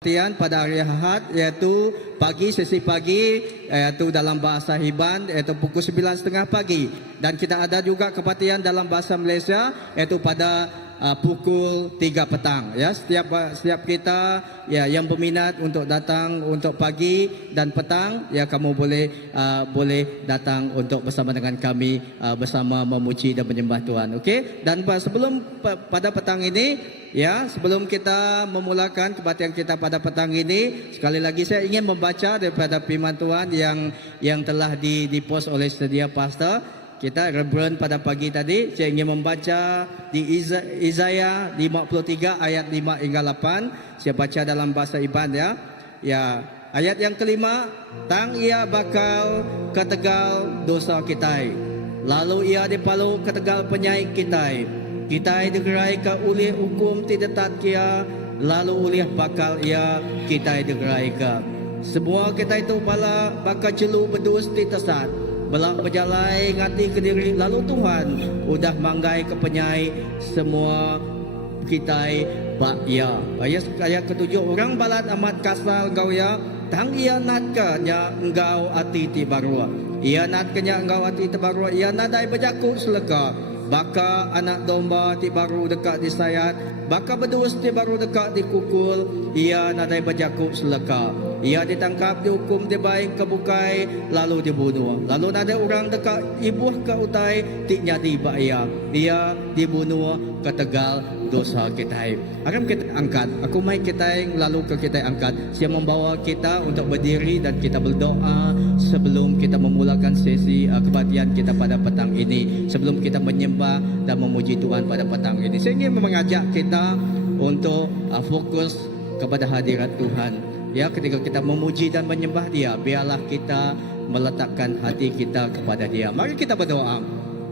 Pada hari Ahad, yaitu sesi pagi, yaitu dalam bahasa Hiban, yaitu pukul 9.30 pagi. Dan kita ada juga kebaktian dalam bahasa Malaysia, yaitu pada pukul 3 petang. Ya, setiap kita yang berminat untuk datang untuk pagi dan petang, ya kamu boleh datang untuk bersama dengan kami bersama memuji dan menyembah Tuhan. Okey? Dan sebelum pada petang ini, ya, sebelum kita memulakan kebaktian kita pada petang ini, sekali lagi saya ingin membaca daripada firman Tuhan yang telah dipost oleh sedia pastor kita Reverend pada pagi tadi. Saya ingin membaca di Isaiah 53 ayat 5 hingga 8. Saya baca dalam bahasa Iban, ya. Ya, ayat yang kelima, tang ia bakal ketegal dosa kita, lalu ia dipalu ketegal penyai kita. Kita digerai ke oleh hukum tidak tat kia, lalu oleh bakal ia kita digerai ke. Semua kita itu bala bakal jelu bedus ti tesat. Belak berjalai ngati ke diri, lalu Tuhan udah manggai ke penyai semua kita bak ia. Ayat ketujuh, orang balat amat kasar engkau ya, tang ia nat kenya engkau ati ti barua. Ia nat kenya engkau ati ti barua, ia nadai berjaku seleka. Baka anak domba ti baru dekat disayat, baka bedus ti baru dekat dikukul, ia nadai berjaku seleka. Ia ditangkap, dihukum, dibaik, kebukai, lalu dibunuh. Lalu ada orang dekat ibuh ke utai, tik nyadi ia. Ia dibunuh ke tegal dosa kita. Akan kita angkat. Aku mai kita lalu ke kita angkat. Saya membawa kita untuk berdiri dan kita berdoa sebelum kita memulakan sesi kebaktian kita pada petang ini. Sebelum kita menyembah dan memuji Tuhan pada petang ini. Saya ingin mengajak kita untuk fokus kepada hadirat Tuhan. Ya, ketika kita memuji dan menyembah Dia, biarlah kita meletakkan hati kita kepada Dia. Mari kita berdoa.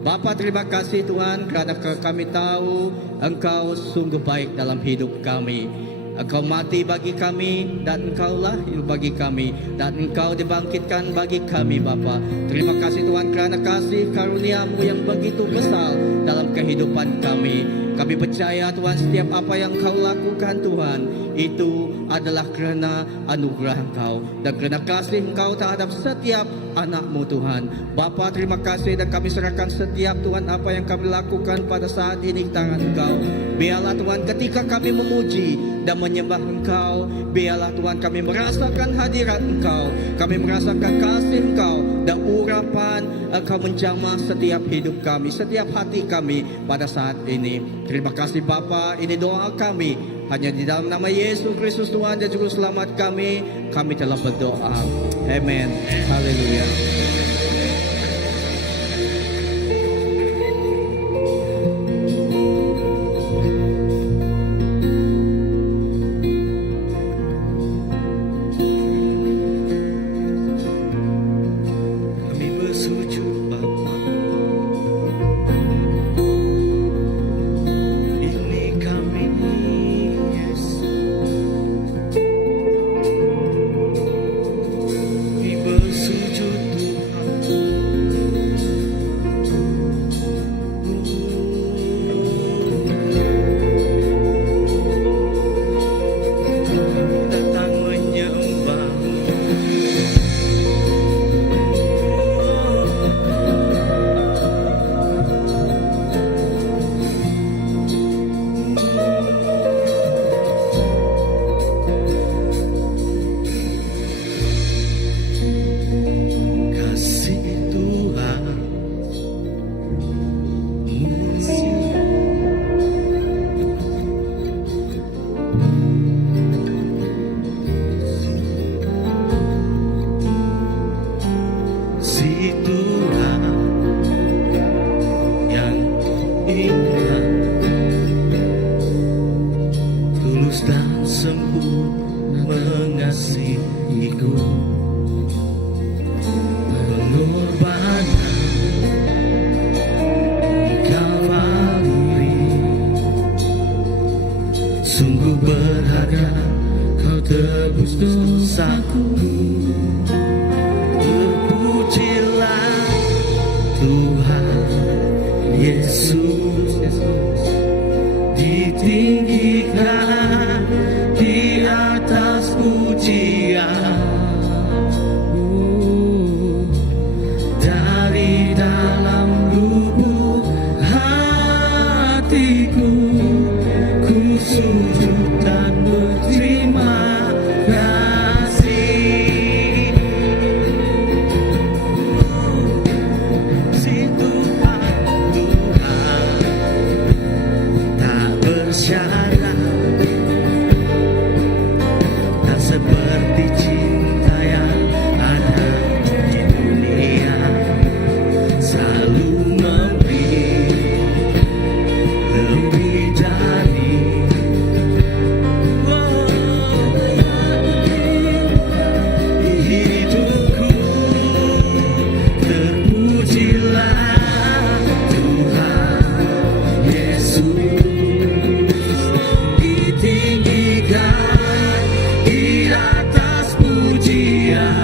Bapa, terima kasih Tuhan kerana kami tahu Engkau sungguh baik dalam hidup kami. Engkau mati bagi kami dan Engkau lahir bagi kami dan Engkau dibangkitkan bagi kami, Bapa. Terima kasih Tuhan kerana kasih karunia-Mu yang begitu besar dalam kehidupan kami. Kami percaya Tuhan, setiap apa yang Kau lakukan Tuhan, itu adalah kerana anugerah Engkau dan kerana kasih Engkau terhadap setiap anak-Mu Tuhan. Bapa, terima kasih dan kami serahkan setiap Tuhan apa yang kami lakukan pada saat ini ke tangan Engkau. Biarlah Tuhan, ketika kami memuji dan menyembah Engkau, biarlah Tuhan kami merasakan hadirat Engkau, kami merasakan kasih Engkau dan urapan Engkau menjamah setiap hidup kami, setiap hati kami pada saat ini. Terima kasih Bapa, ini doa kami hanya di dalam nama Yesus Kristus Tuhan dan Juru Selamat kami telah berdoa. Amen. Haleluya. Ditinggikan di atas Dia. Dari dalam lubuk hatiku, ku sujud dan berterima kasih. Si Tuhan, Tuhan tak bersyarat, tak seperti cinta yang ada di dunia. Selalu memberi lebih dari hidupku. Terpujilah Tuhan Yesus, ditinggikan di atas pujian.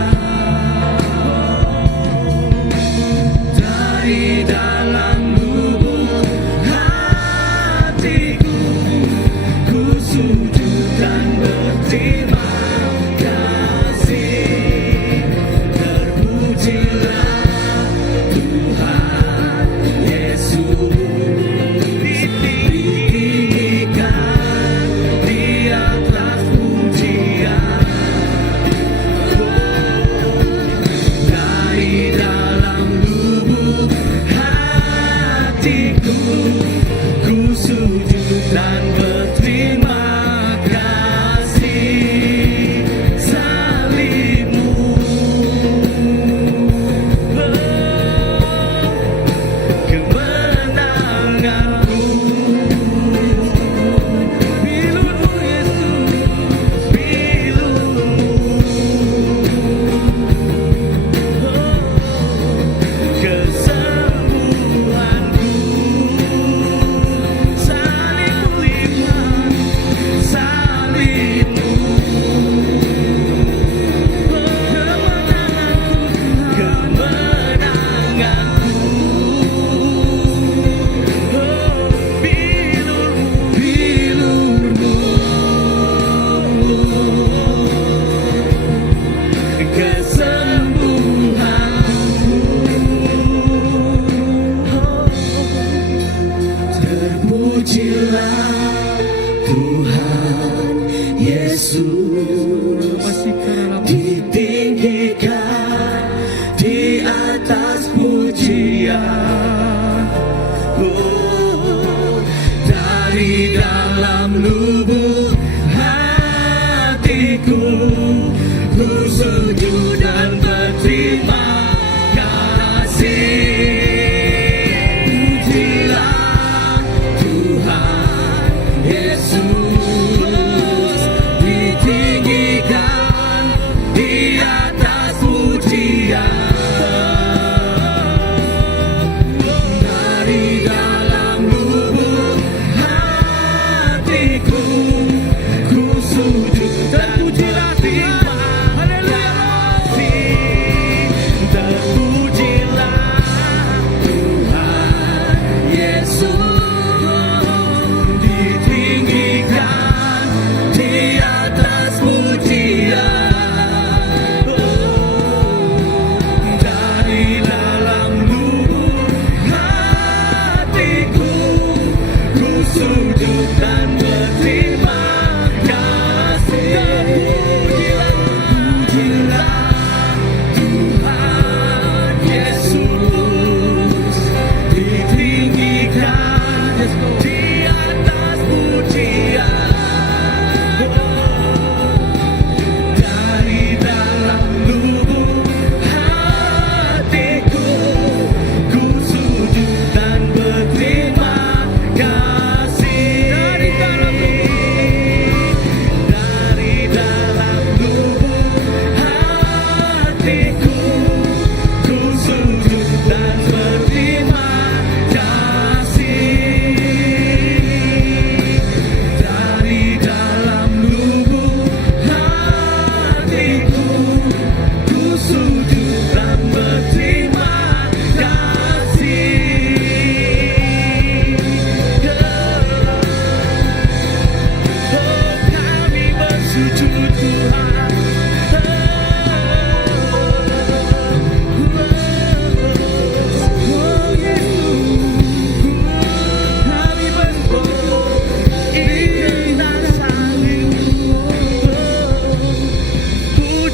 Dari dalam lubuk hatiku, ku sujud dan berterima kasih. Terpujilah Tuhan Yesus, ditinggikan di atas pujian. Dari dalam lubuk hatiku, ku sujud dan berterima kasih. Salibmu, kemenanganku. Pilurmu Yesus, pilurmu. Kesembuhanku, salibmu lipat, salibmu. Kemenanganku, pilurmu, terpujilah Tuhan Yesus, ditinggikan di atas pujian. Dari dalam lubuk hatiku, ku sujud dan berterima kasih. Pujilah Tuhan Yesus, ditinggikan di atas pujian. Dari dalam lubuk hatiku, ku sujud dan berterima kasih.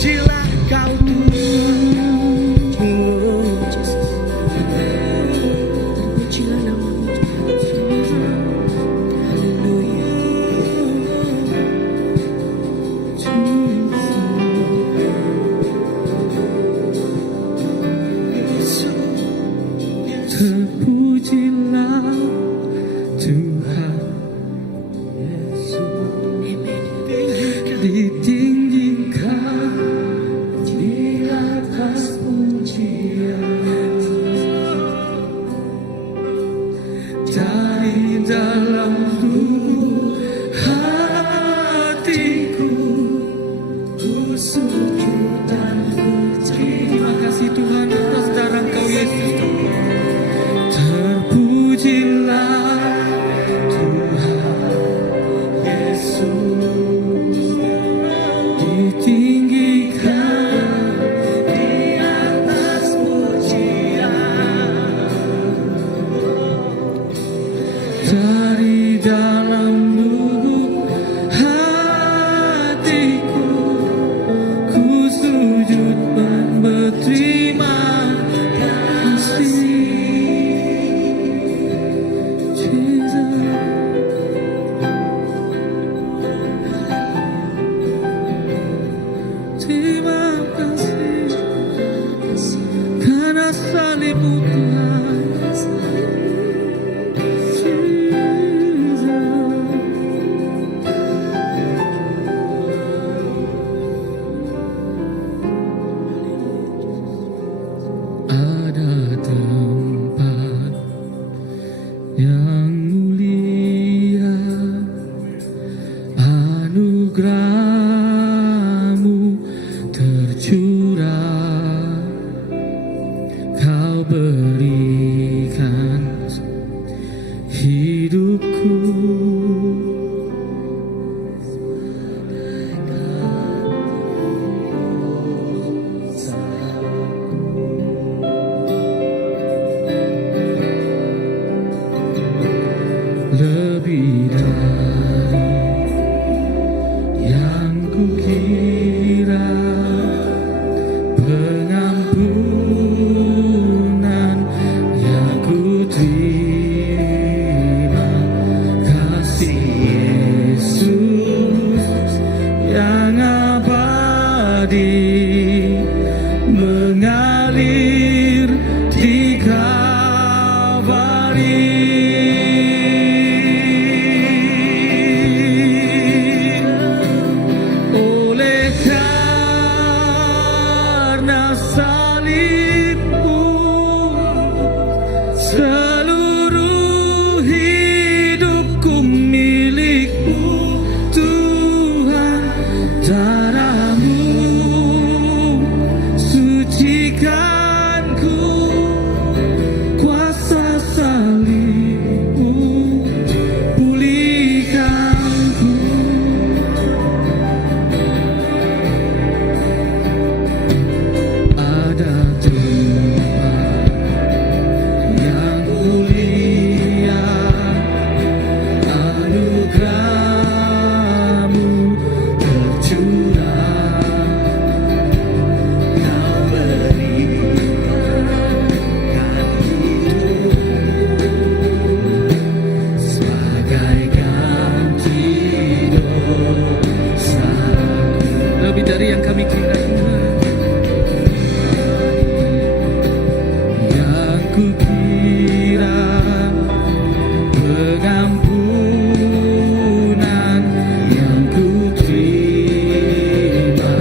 terpujilah kau Tuhan. Terpujilah nama-Mu Haleluya. Terpujilah Tuhan ditinggikan di atas pujian dari dalam lubuk hatiku ku sujud dan berterima kasih Tuhan atas darah Kau Yesus. Terpujilah Tuhan Yesus ditinggikan di atas pujian dari dalam lubuk hatiku ku sujud dan berterima kasih. Terima kasih karena salib-Mu Tuhan. Ada tempat yang mulia, anugerah-Mu tercurah, Kau berikan hidupku. Lebih dari yang kukira, pengampunan yang ku terima, kasih Yesus yang abadi mengalir di Kalvari. Seluruh hidupku milik-Mu Tuhan, darah-Mu sucikanku, kuasa salib-Mu pulihkanku. Ada tempat yang mulia, anugerah-Mu tercurah, Kau berikan hidup sebagai ganti dosaku. Lebih dari yang kami kira, yang kukira, pengampunan yang ku terima,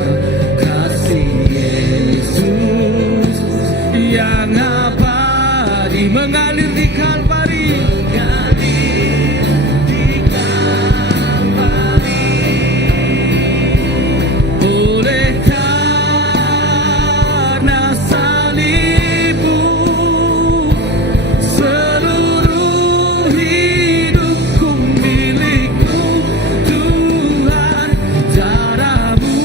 kasih Yesus yang abadi mengalir di Kalvari. Oleh karena salib-Mu, seluruh hidupku milik-Mu Tuhan, darah-Mu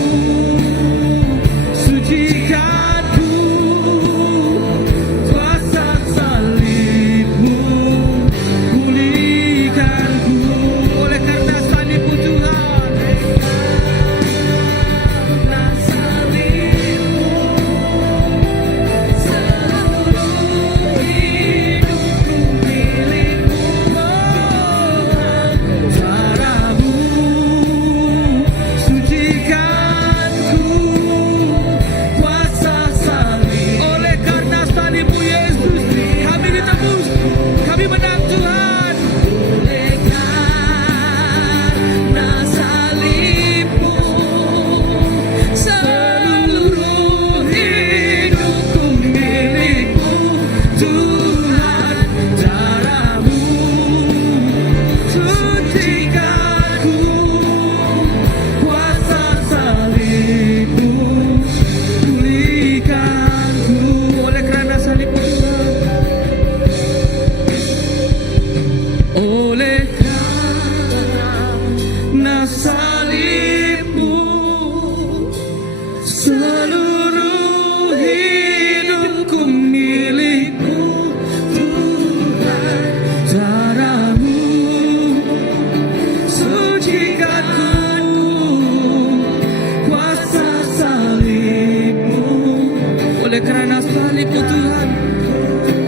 sucikanku, kuasa salib-Mu Seluruh hidupku milikmu Tuhan, caramu sucikanku, kuasa salibmu. Oleh karena salibmu Tuhan,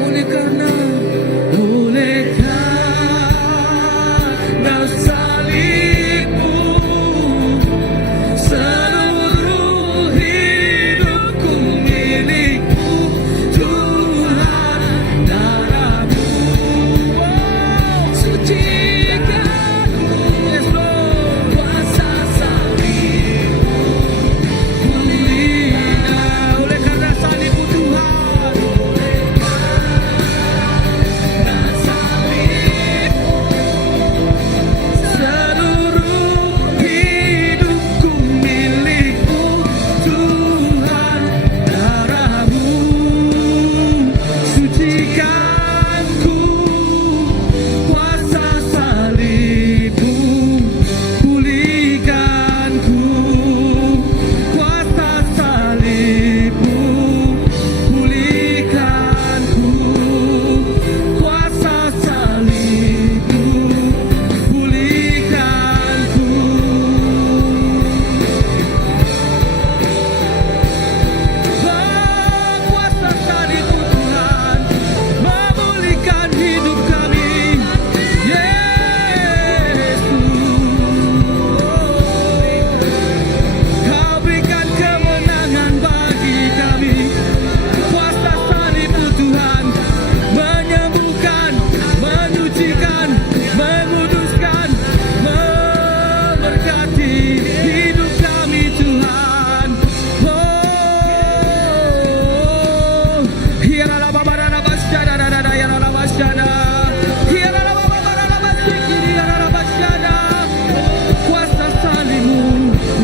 oleh karena salibmu, seluruh hidupku milikmu Tuhan, darahmu sucikanku, kuasa salibmu pulihkan. Oleh karena salibmu Tuhan, oleh karena salibmu, seluruh hidupku milikmu Tuhan, darahmu sucikanku, kuasa salibmu pulihkanku, kuasa salibmu pulihkanku, kuasa salibmu pulihkanku. Kuasa salibmu Tuhan memulihkan hidup kami, Yesus. Kau berikan kemenangan bagi kami. Kuasa salibmu Tuhan menyembuhkan, menyucikan, menguduskan, memberkati hidup kami Tuhan. Hialala babarana basyana, hialala basyana, hialala babarana basyana, hialala basyana. Kuasa salibmu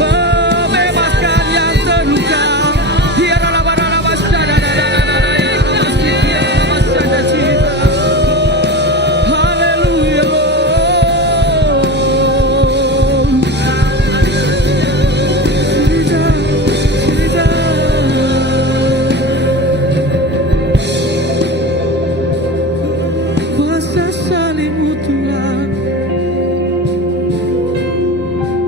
membebaskan yang terluka. Hialala babarana basyana, hialala basyana, Jesus. Haleluya, kuasa salibmu Tuhan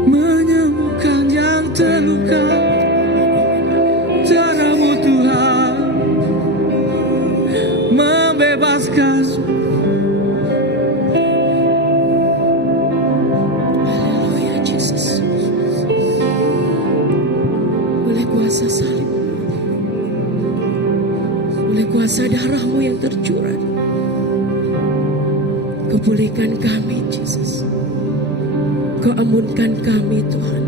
menyembuhkan yang terluka, darahmu Tuhan membebaskan. Haleluya, Jesus. Oleh kuasa salib, oleh kuasa darahmu yang tercurah, Kau pulihkan kami, Jesus. Kau amunkan kami, Tuhan.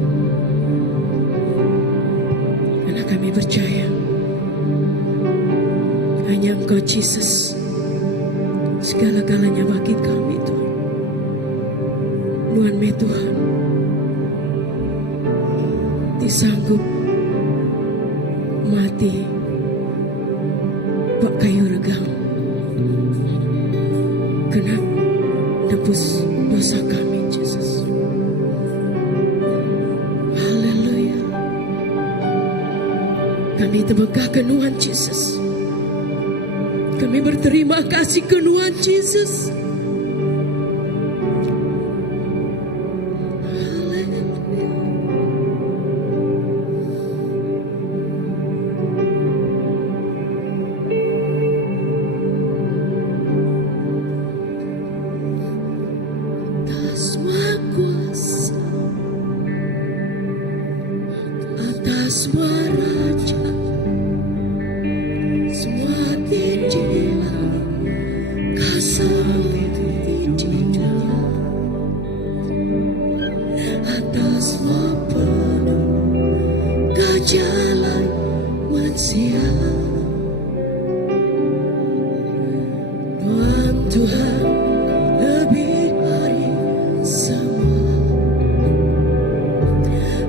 Karena kami percaya hanya Engkau, Jesus, segala-galanya bagi kami, Tuhan. Nuan me Tuhan, disanggup mati pak kayu regang, kena tebus dosa kami, Jesus. Haleluya. Kami terbegah ke Tuhan Jesus. Kami berterima kasih ke Tuhan Jesus. Atas raja, semua tindilan kasar tindilan, atas penuh kejalan manusia, Tuhan lebih dari semua.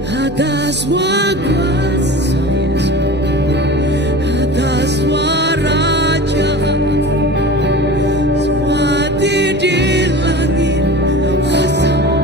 Atas semua kuasa, atas semua raja, semua di langit, atas semua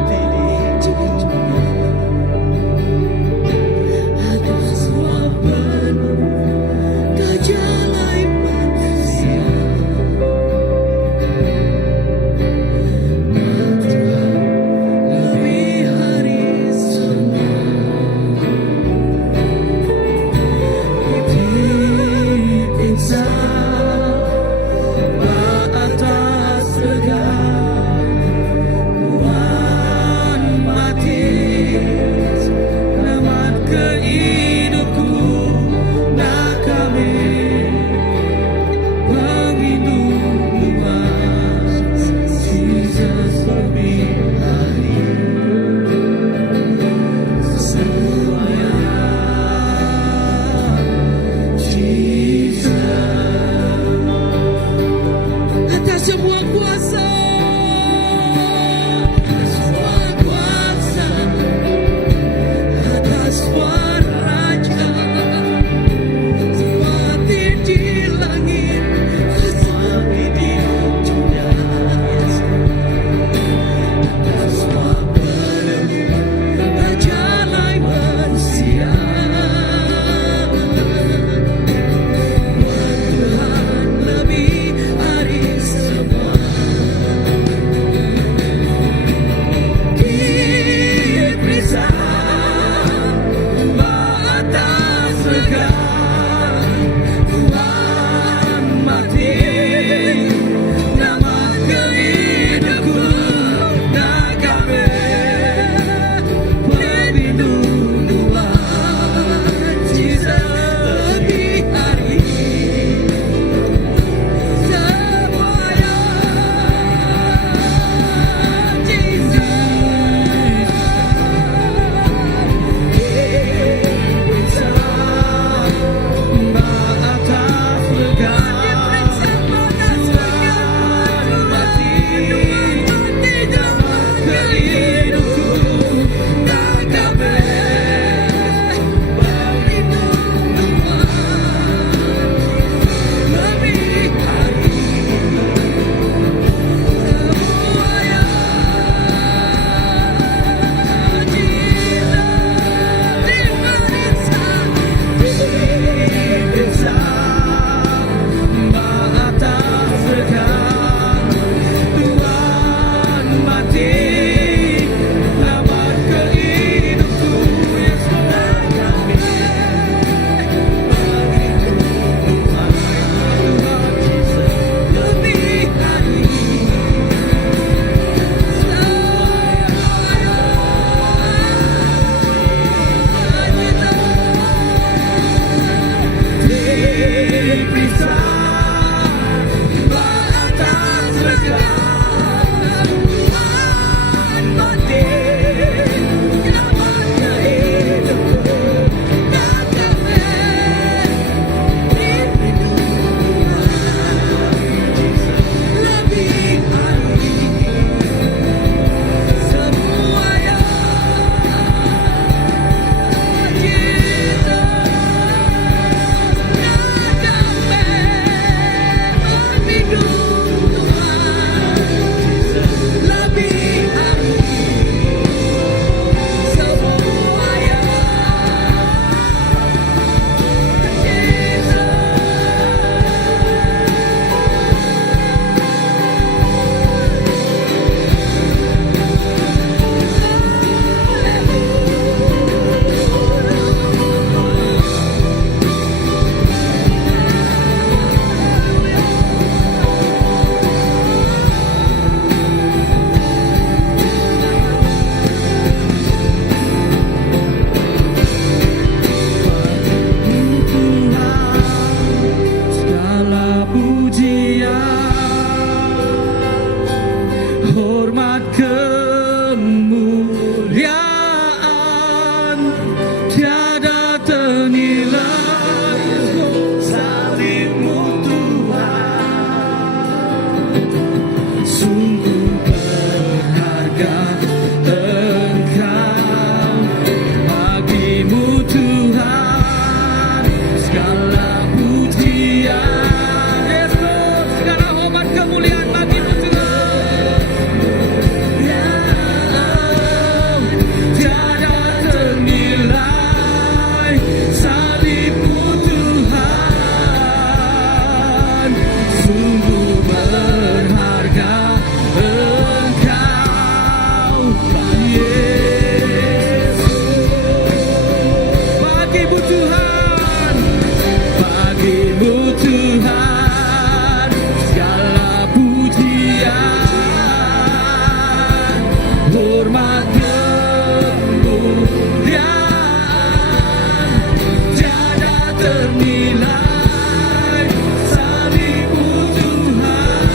ternilai salibmu Tuhan,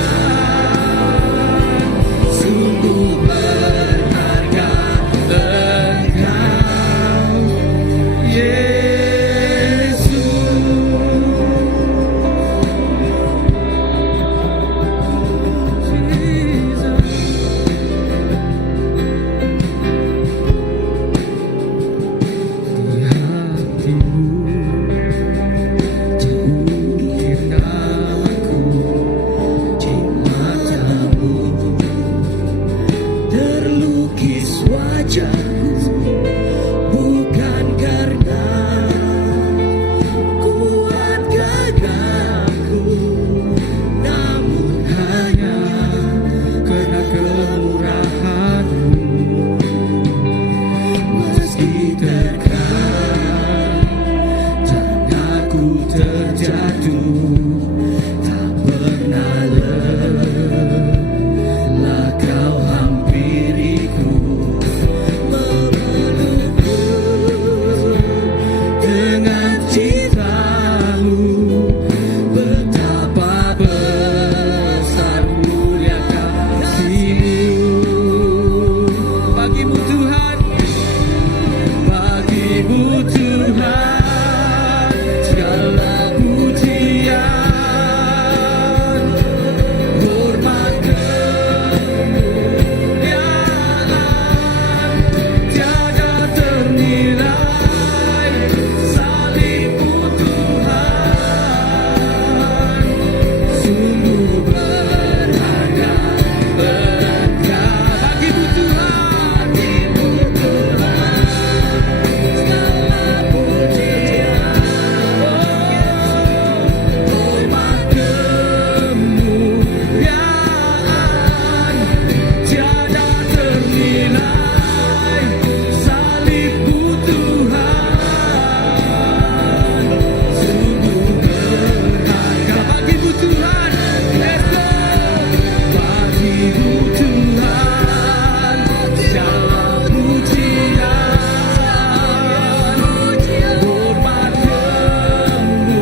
sungguh berharga Engkau Yesus. Di hatimu terukir namaku, di matamu terlukis wajahku, bukan karena kuat gagahku, namun hanya karena kemurahan-Mu. Meski terkadang tanganku terjatuh, tak pernah lelah Kau hampiriku, memelukku dengan cinta-Mu. Betapa besar mulia kasih-Mu. Bagimu Tuhan, bagimu Tuhan, segala pujian, hormat kemuliaan, tiada ternilai salibmu Tuhan, sungguh berharga Engkau. Bagimu Tuhan, bagimu Tuhan, segala pujian, hormat kemuliaan, tiada ternilai salibmu Tuhan, sungguh berharga. Bagimu Tuhan, let's go. Bagimu Tuhan, segala pujian, hormat kemuliaan,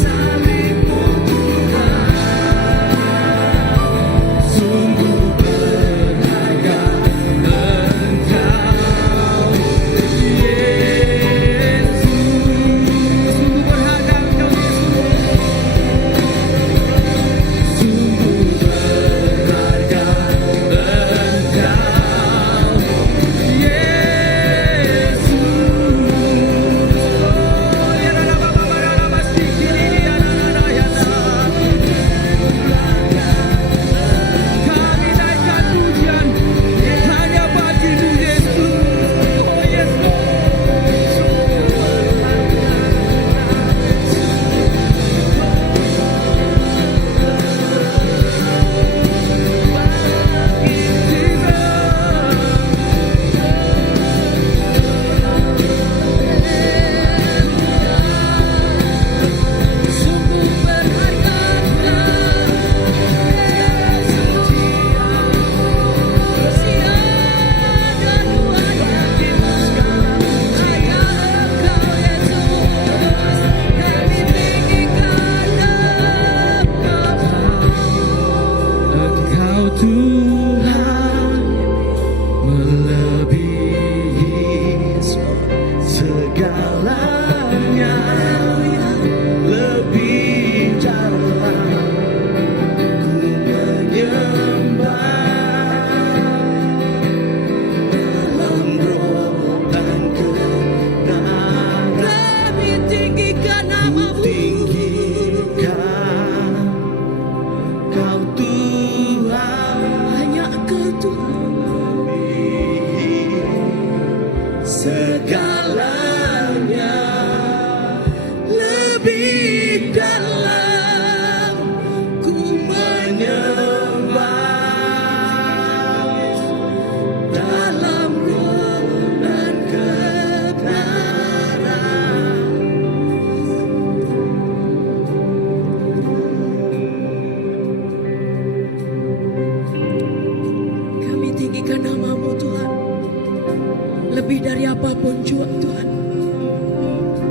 salibmu Tuhan, sungguh berharga Engkau Yesus, sungguh berharga Engkau Yesus, sungguh berharga Engkau Yesus. Oh, ya la la ba ba ba la la ba si ki li li ya la la la ya la. Kami naikkan pujian hanya bagimu Yesus. Oh yes sungguh berharga Engkau Tuhan, melebihi segalanya, lebih dalam ku menyembah, dalam roh dan kebenaran kami tinggikan namamu, tinggikan Kau Tuhan, hanya Kau Tuhan, segalanya, lebih dalam ku menyembah, dalam roh dan kebenaran. Kami tinggikan namamu Tuhan, lebih dari apapun juga Tuhan.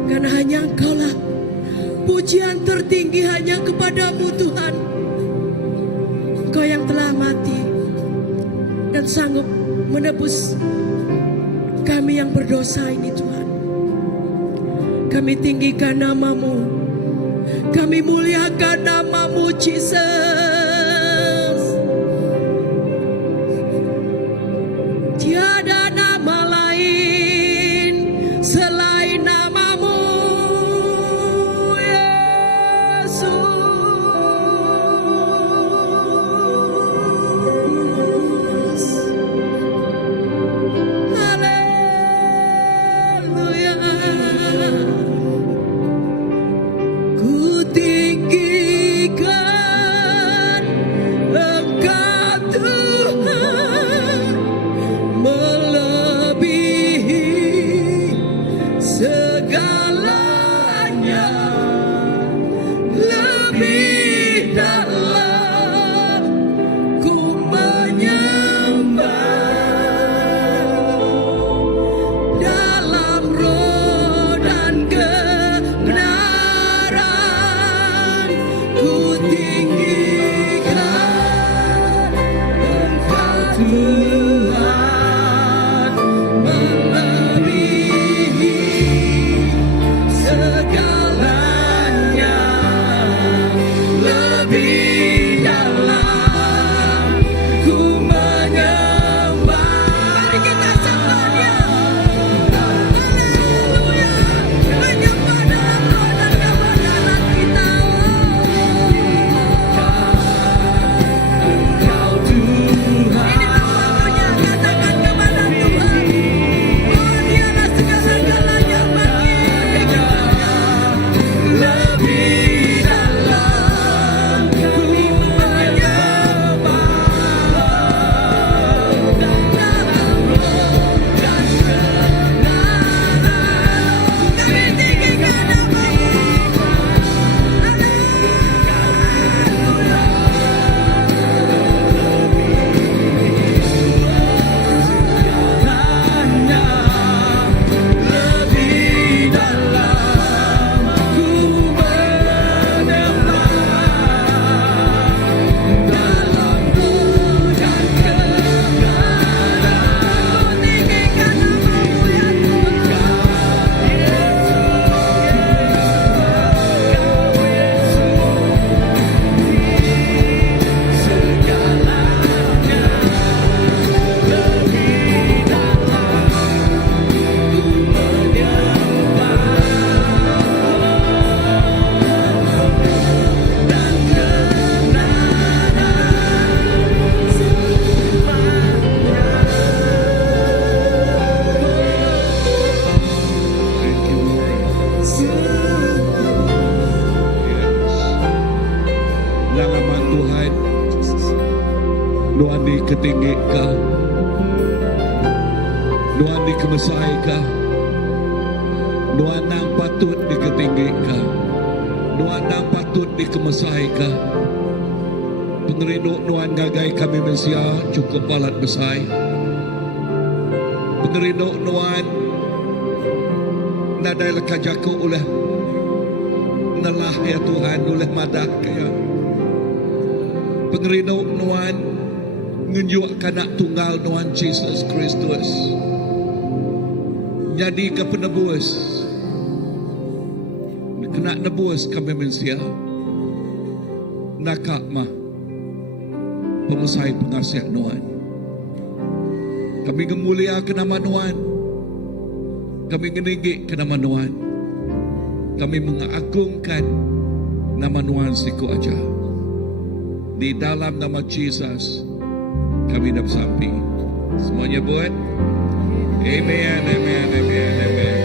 Karena hanya Engkaulah, pujian tertinggi hanya kepadamu Tuhan. Engkau yang telah mati dan sanggup menebus kami yang berdosa ini Tuhan. Kami tinggikan namamu, kami muliakan namamu Jesus. Tiada nama lain selain namamu Yesus. Haleluya. Ku tinggikan Engkau Tuhan, melebihi segalanya, lebih dalam ku menyembah, dalam roh dan kebenaran ku tinggikan Engkau Tuhan, melebihi segalanya, lebih dalam ku menyembah. Mari kita sembah Dia. Haleluya. Menyembah dalam roh dan kebenaran kita. Engkau Tuhan. Inilah waktunya katakan kepada Tuhan, oh Dialah segala-galanya bagi kita. Lebih dalam ku menyembah, dalam roh dan kebenaran Kami tinggikan namamu. hanya lebih dalam ku menyembah, dalam roh dan kebenaran Tinggikan namamu ya Tuhan. segalanya, lebih dalam ku menyembah, dan Thank you, Lord. Lalaman Tuhan, Tuhan diketinggi kau, Tuhan dikemesai kau, Tuhan nang patut diketinggi kau, Tuhan nang patut dikemesai kau. Pengerinduk Tuhan gagai kami Mesia cukup balat besai. Pengerinduk Tuhan nadai lekajaku oleh nelah ya Tuhan oleh madah kaya. Pengerinduk Tuhan ngunjuk kanak tunggal Tuhan Jesus Kristus. Jadi ke penebus. Kena nebus kami Mesia. Nakak mah pemusai pengasihat Tuhan. Kami gemulia ke nama Tuhan. Kami meninggi ke nama Tuhan. Kami mengagungkan nama Tuhan siku aja. Di dalam nama Jesus kami dah bersampi. Semuanya buat. Amen, amen, amen, amen.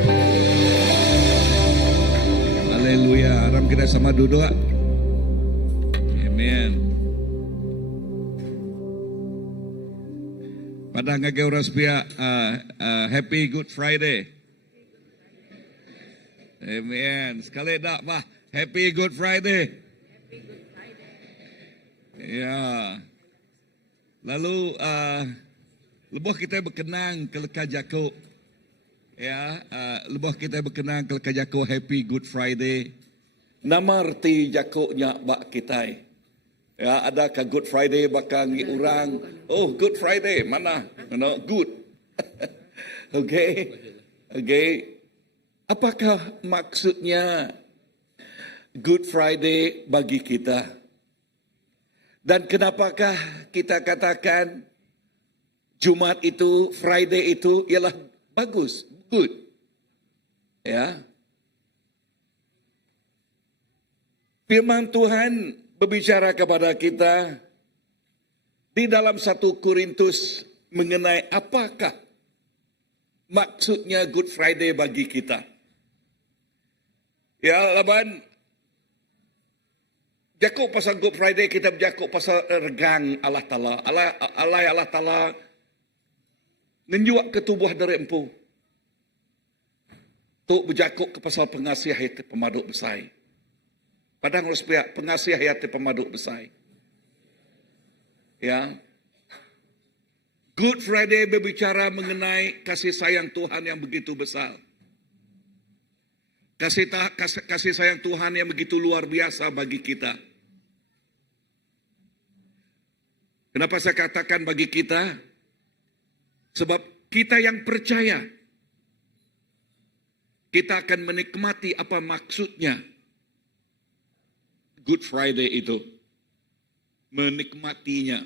Haleluya. Aram kita sama duduk. Amen. Pada ngage oras pia Happy Good Friday. Amen. Sekali dak bah Happy Good Friday. Ya. Lalu lebuh kita berkenang ke leka Jakob. Ya, lebah kita berkenaan ke jako Happy Good Friday. Nama arti jakoknya bak kita. Ya, ada ke Good Friday bakal ngi orang. Oh, Good Friday mana? No, good. Okay. Okay. Apakah maksudnya Good Friday bagi kita? Dan kenapakah kita katakan Jumat itu, Friday itu ialah bagus, good. Ya. Firman Tuhan berbicara kepada kita di dalam 1 Korintus mengenai apakah maksudnya Good Friday bagi kita. Ya, laban jakuk pasal Good Friday, kita berjakuk pasal regang Allah Ta'ala. Allah Ta'ala menjuak ke tubuh dari empu. Tuk berjakuk ke pasal pengasih hati pemaduk besar. Padang harus pihak pengasih hati pemaduk besar. Ya. Good Friday berbicara mengenai kasih sayang Tuhan yang begitu besar. Kasih sayang Tuhan yang begitu luar biasa bagi kita. Kenapa saya katakan bagi kita? Sebab kita yang percaya, kita akan menikmati apa maksudnya Good Friday itu. Menikmatinya.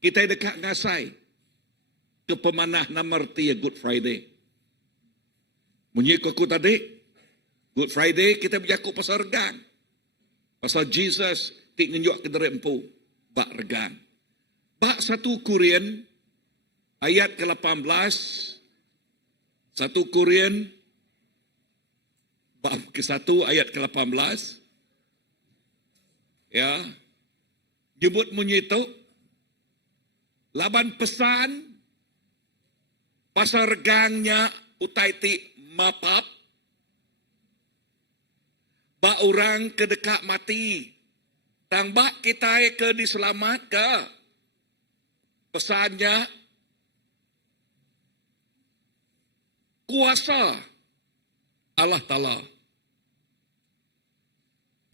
Kita dekat ngasai ke pemanah namerti Good Friday. Bunyi kuku tadi, Good Friday kita berjakuk pasal regang. Pasal Jesus tik ngenjuk ke dari empu. Bak regang. Bak 1 Korin ayat ke-18. 1 Korin bab ke-1 ayat ke-18. Ya. Nyebut bunyi itu. Laban pesan pasal regangnya utai ti mapap. Bak orang ke dekat mati. Tang bak kita ke diselamat ke. Pesannya kuasa Allah Ta'ala.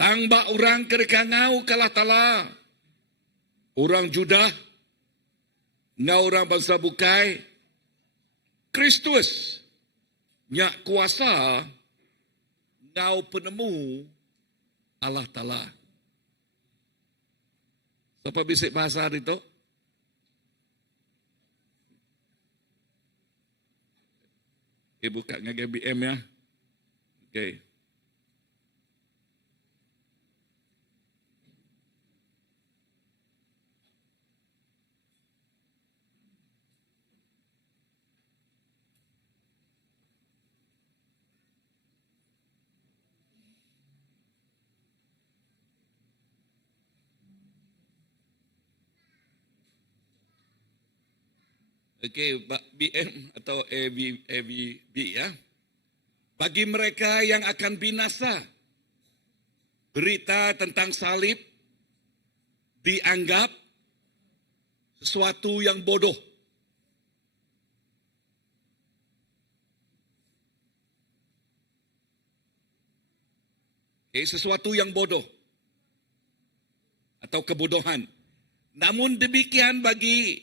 Tang bak orang ke dekat ngau ke Allah Ta'ala. Orang Judah, ngau orang bangsa bukai, Kristus, nyak kuasa, ngau penemu Allah Ta'ala. Siapa bisik bahasa itu? Buka dengan GBM ya. Okay. Okey, BM atau AVB ya. Bagi mereka yang akan binasa, berita tentang salib dianggap sesuatu yang bodoh. Sesuatu yang bodoh atau kebodohan. Namun demikian bagi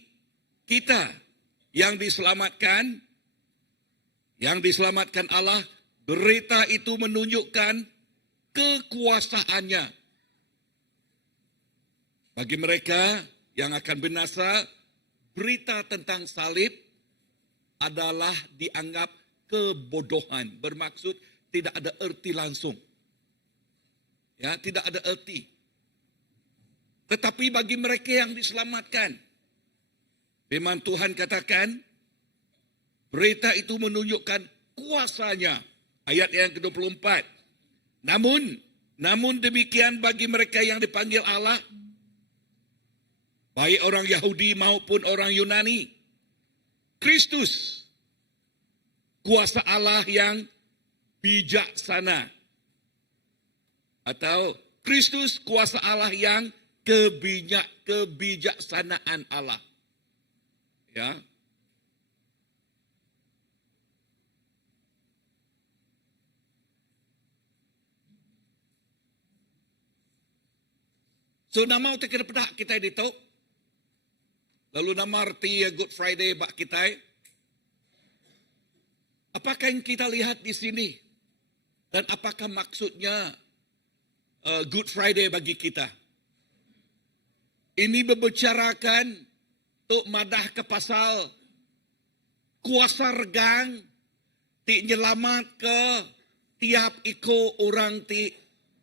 kita yang diselamatkan Allah, berita itu menunjukkan kekuasaannya. Bagi mereka yang akan binasa, berita tentang salib adalah dianggap kebodohan. Bermaksud tidak ada erti langsung. Ya, tidak ada erti. Tetapi bagi mereka yang diselamatkan, firman Tuhan katakan, berita itu menunjukkan kuasanya. Ayat yang ke-24. Namun demikian bagi mereka yang dipanggil Allah, baik orang Yahudi maupun orang Yunani, Kristus, kuasa Allah yang bijaksana. Atau Kristus, kuasa Allah yang kebijaksanaan Allah. Ya. So nama kita kena pedak kita dito. Lalu nama arti Good Friday bak kita. Apakah yang kita lihat di sini? Dan apakah maksudnya Good Friday bagi kita? Ini membicarakan tuk madah ke pasal kuasa regang ti nyelamat ke tiap iko orang ti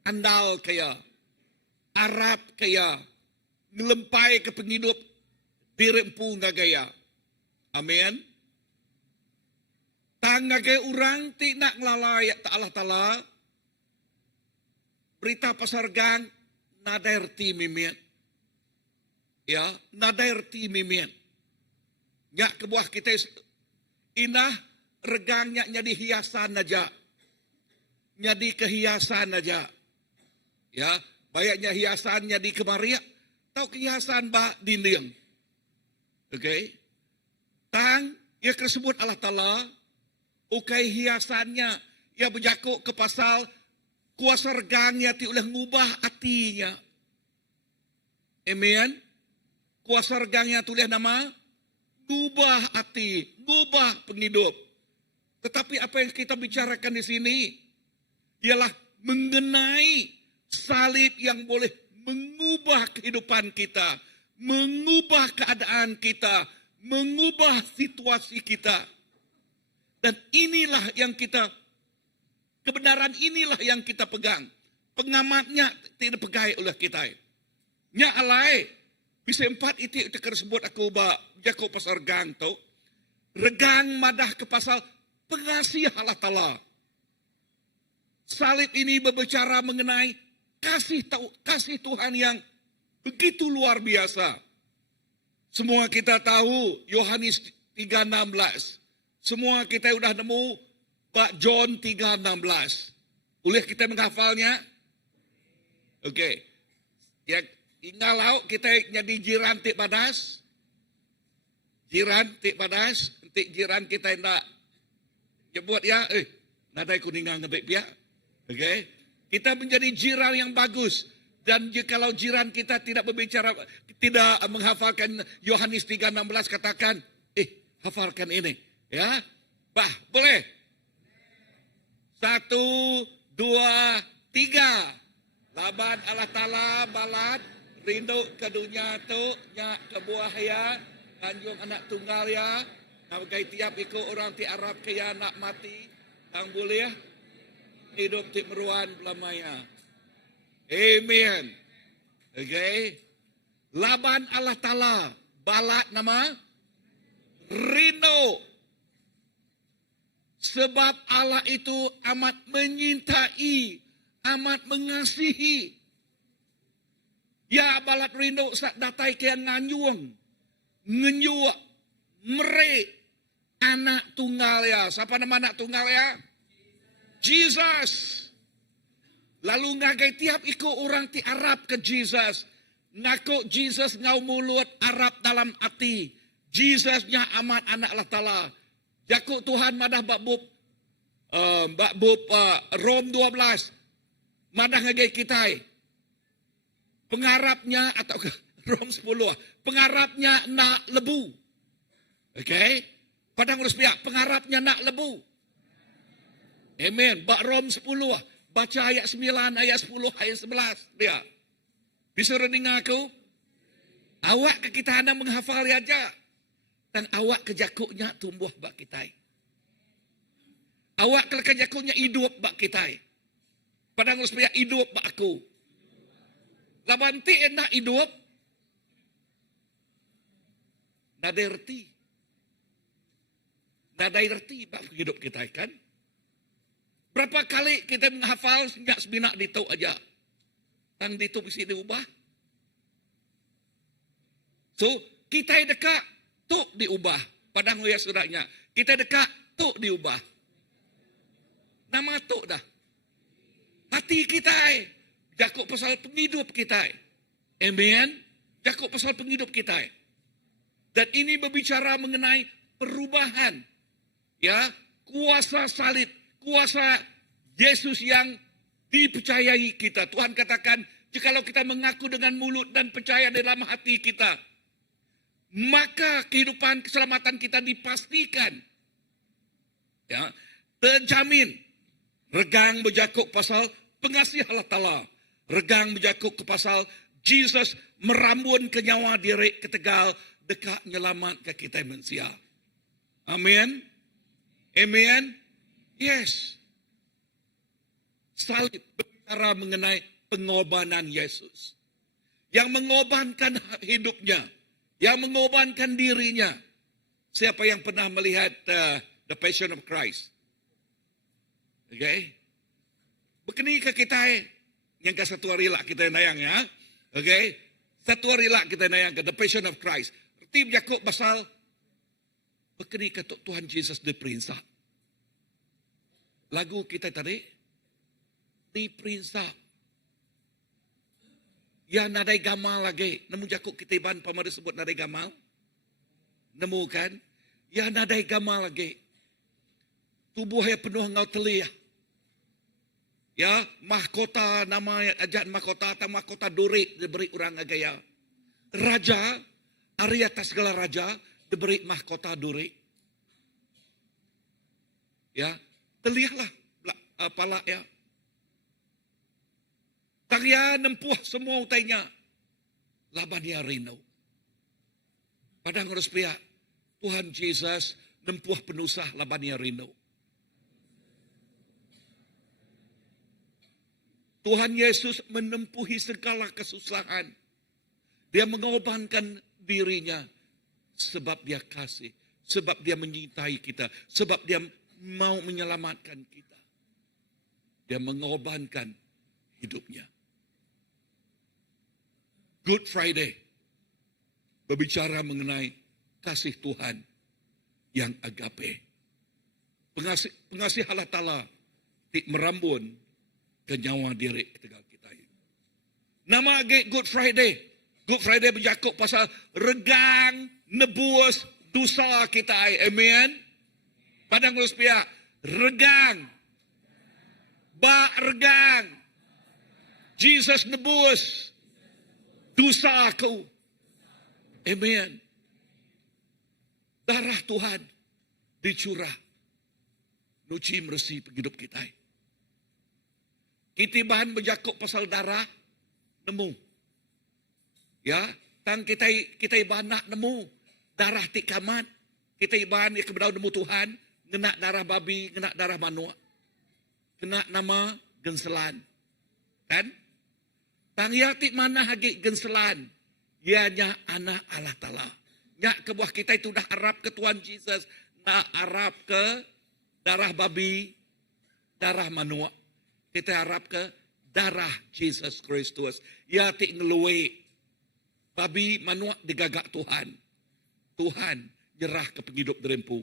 andal kaya Arab kaya ngelempai ke penghidup dirempu gaya. Amin. Tangagai orang ti nak ngelalai ta Allah Ta'ala berita pasargang nadair ti mimian. Ya, nadair ti mimian. Nyak kebuah kita inah regangnya jadi hiasan aja. Jadi kehiasan aja. Ya, bayaknya hiasannya di kemaria. Tahu kehiasan ba dinding. Okay. Tang, ia tersebut Allah Ta'ala. Ukai hiasannya. Ia berjakuk ke pasal kuasa regangnya ti oleh ngubah hatinya. Amen. Kuasa regangnya tulis nama ngubah hati, ngubah penghidup. Tetapi apa yang kita bicarakan di sini ialah mengenai salib yang boleh mengubah kehidupan kita, mengubah keadaan kita, mengubah situasi kita. Dan inilah yang kita, kebenaran inilah yang kita pegang. Pengamatnya tidak pegai oleh kita. Nya alai, bisa 4 itu tersebut aku jago pasal regang tu. Regang madah ke pasal pengasih Allah Ta'ala. Salib ini berbicara mengenai kasih Tuhan yang begitu luar biasa. Semua kita tahu Yohanes 3:16. Semua kita sudah nemu Pak John 3:16. Boleh kita menghafalnya? Okey. Ya, ingalau kita jadi jiran tik padas. Jiran tik padas. Tik jiran kita nak jebut ya. Nadai kuningan ngebek pihak. Okey. Kita menjadi jiran yang bagus. Dan jikalau jiran kita tidak berbicara, tidak menghafalkan Yohanes 3:16, katakan, hafalkan ini. Ya. Bah, boleh? 1, 2, 3. Laban Allah Ta'ala balat, rindu ke dunia tu, nyak ke buah ya, anjung anak tunggal ya, nagai tiap ikut orang ti Arab kaya nak mati, ang boleh hidup ti meruan belamaya. Amen. Okay. Laban Allah Ta'ala balat nama rindu. Sebab Allah itu amat menyintai, amat mengasihi. Ya balat rindu sak datai kaya nganyuang, ngenyuak, merek anak tunggal ya. Siapa nama anak tunggal ya? Jesus. Lalu ngagai tiap ikut orang ti Arab ke Jesus. Ngaku Jesus ngau mulut Arab dalam hati. Jesusnya amat anak Allah Ta'ala. Jakuk Tuhan madah bakbub Rom 12. Madah ngagai kita. Pengarapnya atau Rom 10. Pengarapnya nak lebu. Okay. Padang urus pihak. Pengarapnya nak lebu. Amen. Bak Rom 10. Baca ayat 9, ayat 10, ayat 11. Dia. Bisa rendengar aku? Awak ke kita hendak menghafal aja. Dan awak ke jakuknya tumbuh bak kita. Awak ke jakuknya hidup bak kita. Padang supaya hidup bak aku. Labanti enak hidup. Naderti. Naderti bak hidup kita kan. Berapa kali kita menghafal sehingga sebinak ditau aja. Tang ditau bisa diubah. So, kita dekat. Tuk diubah. Padang ya sudahnya. Kita dekat. Tuk diubah. Nama tuk dah. Hati kita. Jakuk pasal penghidup kita. Amen. Jakuk pasal penghidup kita. Dan ini berbicara mengenai perubahan. Ya. Kuasa salib. Kuasa Yesus yang dipercayai kita. Tuhan katakan, Jikalau kita mengaku dengan mulut dan percaya dalam hati kita, maka kehidupan keselamatan kita dipastikan. Ya, terjamin. Regang berjakuk pasal pengasih Allah Ta'ala. Regang berjakuk ke pasal Jesus merambun ke nyawa diri ketegal dekat nyelamat ke kita manusia. Amin. Amen. Yes. Salib berbicara mengenai pengorbanan Yesus. Yang mengorbankan hidupnya. Yang mengorbankan dirinya. Siapa yang pernah melihat The Passion of Christ? Okay. Begini ke kita yang ke satu hari lah kita nayang ya. Okay. Satu hari lah kita nayang ke The Passion of Christ. Tim Yakub pasal begini ke Tuhan Yesus diprinsap. Lagu kita tadi diprinsap. Ya nadai gamal lagi. Nemu Yakub kitiban pamari sebut nadai gamal. Nemu kan? Ya nadai gamal lagi. Tubuh yang penuh ngau telia. Ya, mahkota nama ajak mahkota atau mahkota duri diberi orang agaya. Raja, hari atas segala raja diberi mahkota duri. Ya, teliahlah pala ya. Tangya nempuh semua utainya. Labania rino. Padang harus pihak. Tuhan Yesus nempuh penusah labania rino. Tuhan Yesus menempuhi segala kesusahan. Dia mengorbankan dirinya sebab dia kasih, sebab dia menyintai kita, sebab dia mau menyelamatkan kita. Dia mengorbankan hidupnya. Good Friday berbicara mengenai kasih Tuhan yang agape. Pengasih Allah Ta'ala merambun ke nyawa diri ketegal kita ini. Nama Good Friday. Good Friday berjakuk pasal regang nebus dosa kita. Amen. Padang terus pihak. Regang. Bak regang. Jesus nebus dosa aku. Amen. Darah Tuhan dicurah. Nuci meresi hidup kita. Kitiban berjakuk pasal darah, nemu. Ya, tang kita iban nak nemu. Darah tikamat, kita iban ya kebenaran nemu Tuhan, ngena darah babi, ngena darah manua. Kena nama genselan. Kan? Tang ya tik mana hagi genselan. Ianya anak Allah Ta'ala. Nyak ke buah kita itu dah harap ke Tuhan Yesus. Nak harap ke darah babi, darah manua. Kita harap ke darah Jesus Kristus. Ya tik ngeluwe. Babi manuak digagak Tuhan. Tuhan nyerah ke penghidup derempu.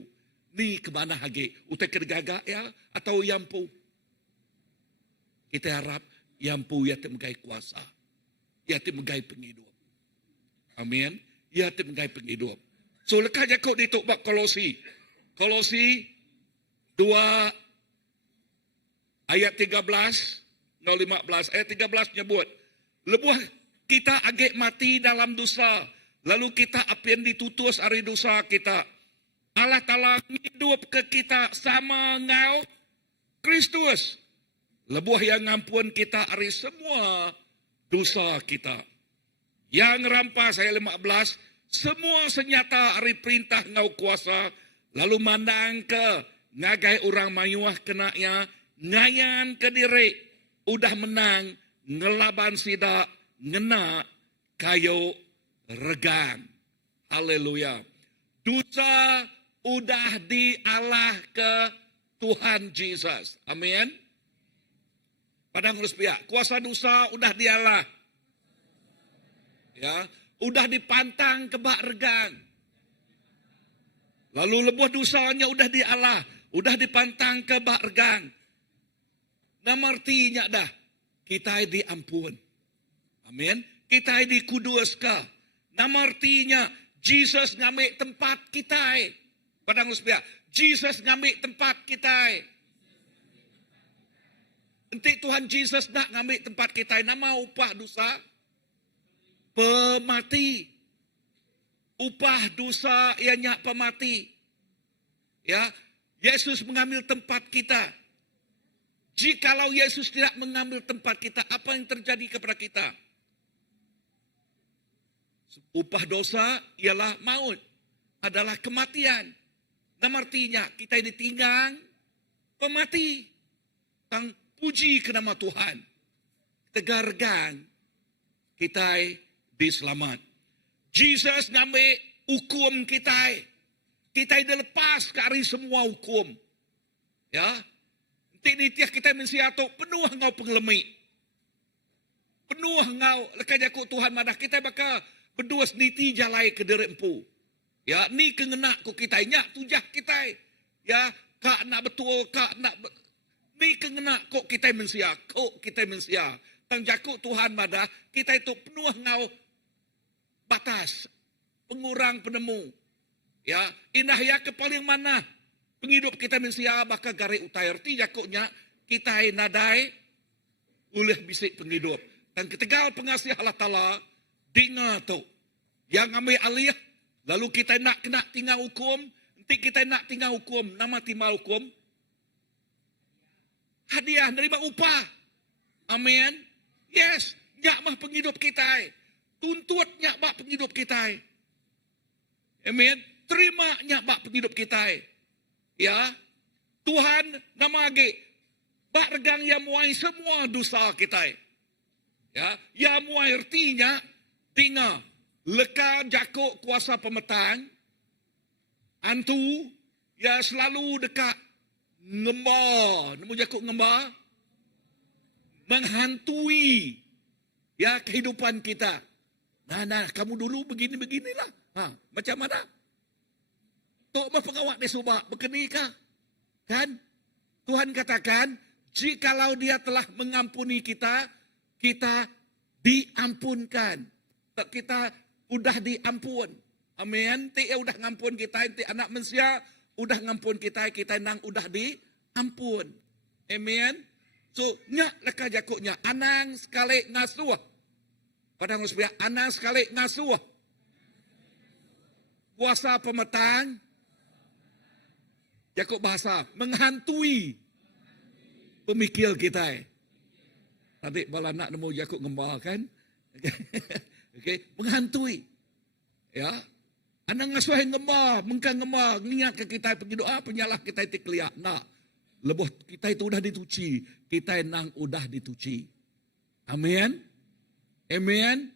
Ni kemana hagi? Utai ke digagak ya? Atau yampu? Kita harap yampu ya tik megai kuasa. Ya tik megai penghidup. Amin. Ya tik megai penghidup. So lekah Yakub dituk bab Kolosi. Kolosi 2 ayat 13, 15. Ayat 13 nyebut. Lebuh kita agak mati dalam dosa. Lalu kita apian ditutus hari dosa kita. Allah Ta'ala hidup ke kita sama ngau Kristus. Lebuh yang ngampun kita hari semua dosa kita. Yang rampas ayat 15. Semua senjata hari perintah ngau kuasa. Lalu mandang ke ngagai orang mayuah kenaknya. Ngayan ke diri, udah menang, ngelaban sidak, ngena, kayu, regang. Haleluya. Dosa udah dialah ke Tuhan Yesus. Amin. Padang harus pihak. Kuasa dosa udah dialah. Ya, udah dipantang ke bak regang. Lalu lebuh dosanya udah dialah, udah dipantang ke bak regang. Nama artinya dah, kita diampun. Amin. Kita dikudus ka. Nama artinya, Jesus ngambil tempat kita. Padang uspia, Jesus ngambil tempat kita. Nanti Tuhan Yesus nak ngambil tempat kita. Nama upah dosa pemati. Upah dosa ianya pemati. Ya, Yesus mengambil tempat kita. Jikalau Yesus tidak mengambil tempat kita, apa yang terjadi kepada kita? Upah dosa ialah maut, adalah kematian. Nama artinya kita ditinggal pemati. Tang puji ke nama Tuhan. Tegarkan kita diselamat. Jesus ngambil hukum kita. Kita dilepas dari semua hukum. Ya. Nanti tiap kita mensiato penuh ngau pengelemi. Penuh ngau lekas jaku Tuhan madah kita bakal berdua seniti jalai ke diri empu. Ya, ni kengenak ku kita nyak tujah kita. Ya, kak nak betul, kak nak ni kengenak kok kita mensia, kok kita mensia. Tang jaku Tuhan madah kita itu penuh ngau batas, pengurang penemu. Ya, indah ya ke paling mana penghidup kita mensia bakal gari utai erti jakuknya kita nadai oleh bisik penghidup. Dan ketegal pengasih Allah Ta'ala dengar tu yang ambil alih lalu kita nak kena tinggal hukum, nanti kita nak tinggal hukum, nama timbal hukum hadiah nerima upah. Amin. Yes, nyak mah penghidup kita. Tuntut nyak bak penghidup kita. Amin. Terima nyak bak penghidup kita. Ya. Tuhan nama age bak regang yang muai semua dosa kita. Ya, yang muai artinya tinggal leka jakuk kuasa pemetang antu ya selalu dekat ngembah, nemu jakuk ngembah menghantui ya kehidupan kita. Nah, kamu dulu begini-beginilah. Macam mana? Tok mah pengawak dia subak, berkenikah? Kan? Tuhan katakan, jikalau dia telah mengampuni kita, kita diampunkan. Kita udah diampun. Amin. Ti udah ngampun kita, ti anak manusia udah ngampun kita, kita nang udah diampun. Amin. So, nyak leka jakuknya, anang sekali ngasuh. Padang musbih, anang sekali ngasuh. Kuasa pemetang, jakuk bahasa, menghantui pemikir kita. Tadi bala nak nemu jakuk ngembal kan? Okay. Menghantui. Ya. Anang ngasuh yang ngembal, mengkang ngembal, ngingat ke kita pergi doa, penyalah kita itu keliak. Nak. Lebuh kita itu udah dituci. Kita nang udah dituci. Amin. Amin.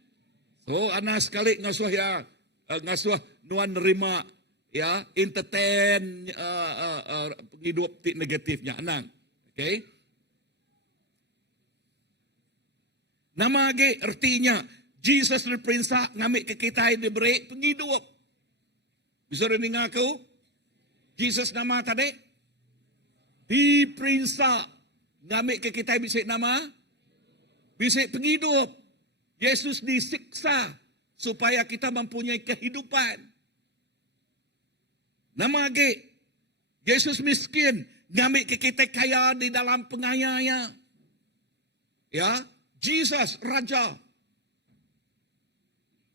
So, anak sekali ngasuh ya. Ngasuh nuan nerima. Ya. Entertain hidup negatifnya. Anang. Okay. Nama lagi artinya. Jesus berperintah ngambil ke kita yang diberi penghidup. Bisa dengar aku? Jesus nama tadi? Diperintah ngambil ke kita bisik nama? Bisik penghidup. Yesus disiksa supaya kita mempunyai kehidupan. Nama lagi. Yesus miskin ngambil ke kita kaya di dalam pengayanya. Ya, Jesus raja.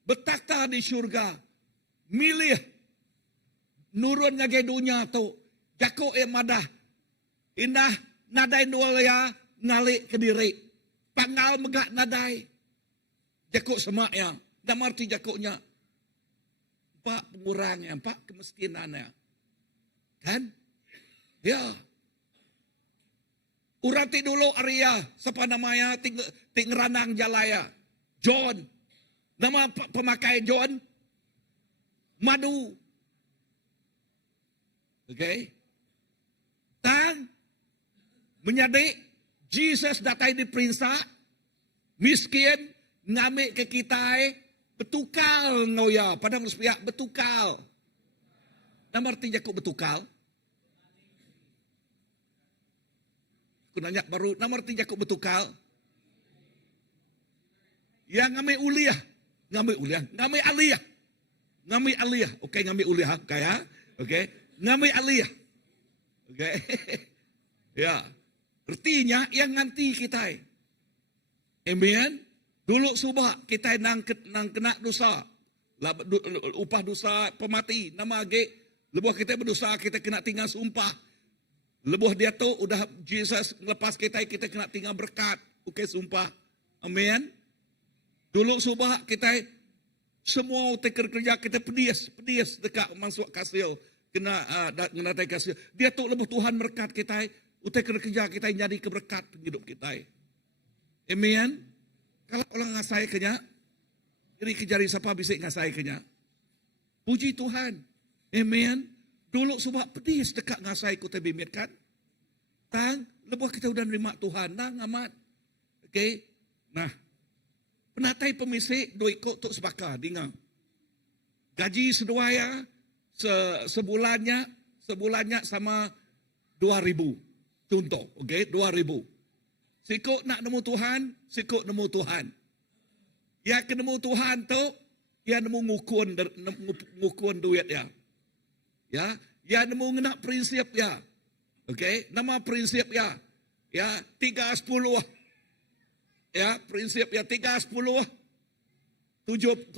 Bertakhta di syurga. Milih nurun ngage dunia tu. Jakuk yang madah. Indah nadai nualaya ngalik ke diri. Pangal megak nadai. Jakuk semak yang. Dan arti jakuknya. Pak pengurangnya. Pak kemiskinannya. Kan? Ya. Urati dulu Arya. Siapa namanya? Tingranang Jalaya. John. Nama pemakai John. Madu. Okay. Dan menjadi Jesus datai diperintah. Miskin. Ngambil ke kita. Betukal ngoya. Padang pihak betukal. Nama artinya kok betukal? Aku nanya baru. Nama artinya kok betukal? Yang ngambil uliah. Ngambil uliah. Ngambil aliyah. Ngambil aliyah. Okey, ngambil uliah. Okay, ya? Okey. Ngambil aliyah. Okey. Ya. Artinya yang nganti kita. Amen. Dulu subah kita nang kena dosa. Upah dosa pemati. Nama age. Lebuh kita berdosa, kita kena tinggal sumpah. Lebuh dia tu udah Jesus lepas kita kena tinggal berkat. Oke, sumpah. Amen. Dulu subah kita semua kerja kita pedis dekat masuk kasil. Kena mendatai kasih. Dia tu lebih Tuhan berkat kita. Utai kerja kita jadi keberkat hidup kita. Amen. Kalau orang ngasai kenya, jadi kejari siapa bisa ngasai kenya. Puji Tuhan. Amen. Dulu sebab pedis dekat ngasai ku tebimit kan. Tang, lebuh kita udah nerima Tuhan. Nah, ngamat. Okay. Nah, penatai pemisi doi ko tuk sebaka dengar. Gaji seduaya sebulannya sama 2,000. Contoh, okey, 2,000. Sikok nak nemu Tuhan, sikok nemu Tuhan. Ya kenemu Tuhan tu, ya nemu ngukun duit ya. Ya nemu ngena prinsip ya. Okey, nama prinsip ya. Ya 3-10. Ya, prinsip ya 3-10. 70,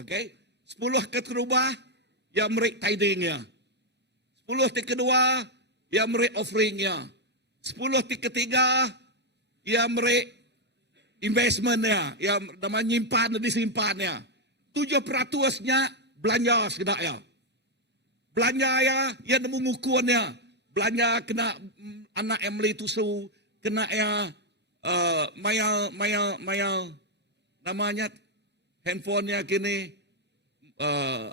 okey. 10 keterubah, ya merik tithingnya. 10 kedua, ya merik offeringnya. 10 ketiga, ya merik investmentnya, ya nama nyimpan disimpannya. 7%-nya belanja sedak ya. Belanja ya nemu ngukuannya. Belanja kena anak yang beli tusu, kena ya maya namanya handphonenya kini,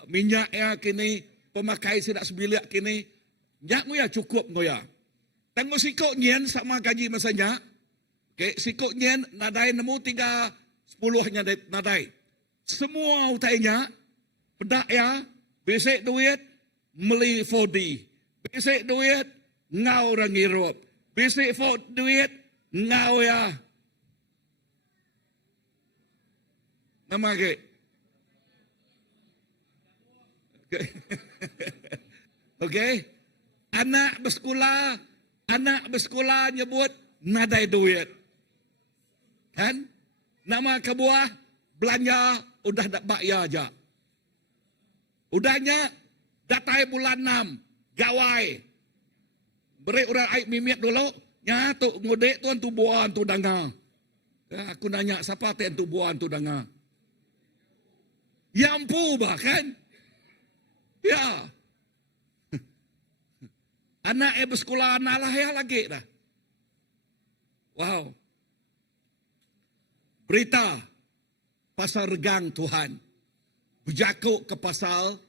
minyaknya kini, pemakai tidak sebilik kini, nyak ya cukup ngoya. Tengok sikok nyen sama gaji masanya, okay, sikok nyen nadai nemu 3-10-nya nadai. Semua utainya, pedak ya, besek duit, meli 4D. Besek duit, ngau orang hirup. Besek duit, ngau ya. Nama ke? Okay. Anak bersekolah nyebut nadai duit. Kan? Nama kebuah belanja udah tak bayar aja. Udahnya datai bulan 6 gawai. Beri orang aik mimit dulu, nyatu ngudek tuan tu buan tu danga. Aku nanya siapa ten tu buan tu danga? Yampu bahkan. Ya. Anak bersekolah anak lah ya lagi dah. Wow. Berita pasal regang Tuhan. Berjakuk ke pasal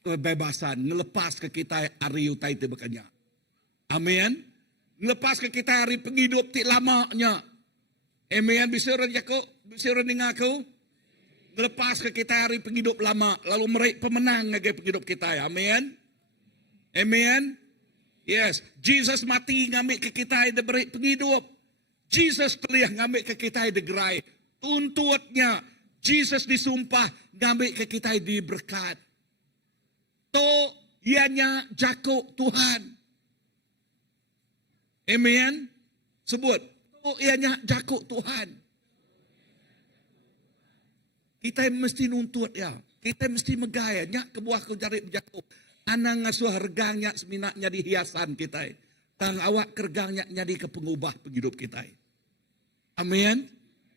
kebebasan. Ngelepas ke kita hari utai itu berkanya. Amin. Ngelepas ke kita hari penghidup ti lamanya. Amin. Bisa orang jakuk. Bisa orang dengar aku. Ngelepas ke kita hari penghidup lama. Lalu meraih pemenang lagi penghidup kita. Amin. Amin. Yes, Jesus mati ngambil ke kita yang beri penghidup. Jesus pelih ngambil ke kita yang gerai. Tuntutnya, Jesus disumpah ngambil ke kita yang diberkat. To ianya jakuk Tuhan. Amen. Sebut. To ianya jakuk Tuhan. Kita mesti nuntut ya. Kita mesti megaya. Nyak kebuah kau cari jakuk. Anang ngasuh regangnya seminaknya di hiasan kita. Tang awak kergangnya jadi ke pengubah penghidup kita. Amin.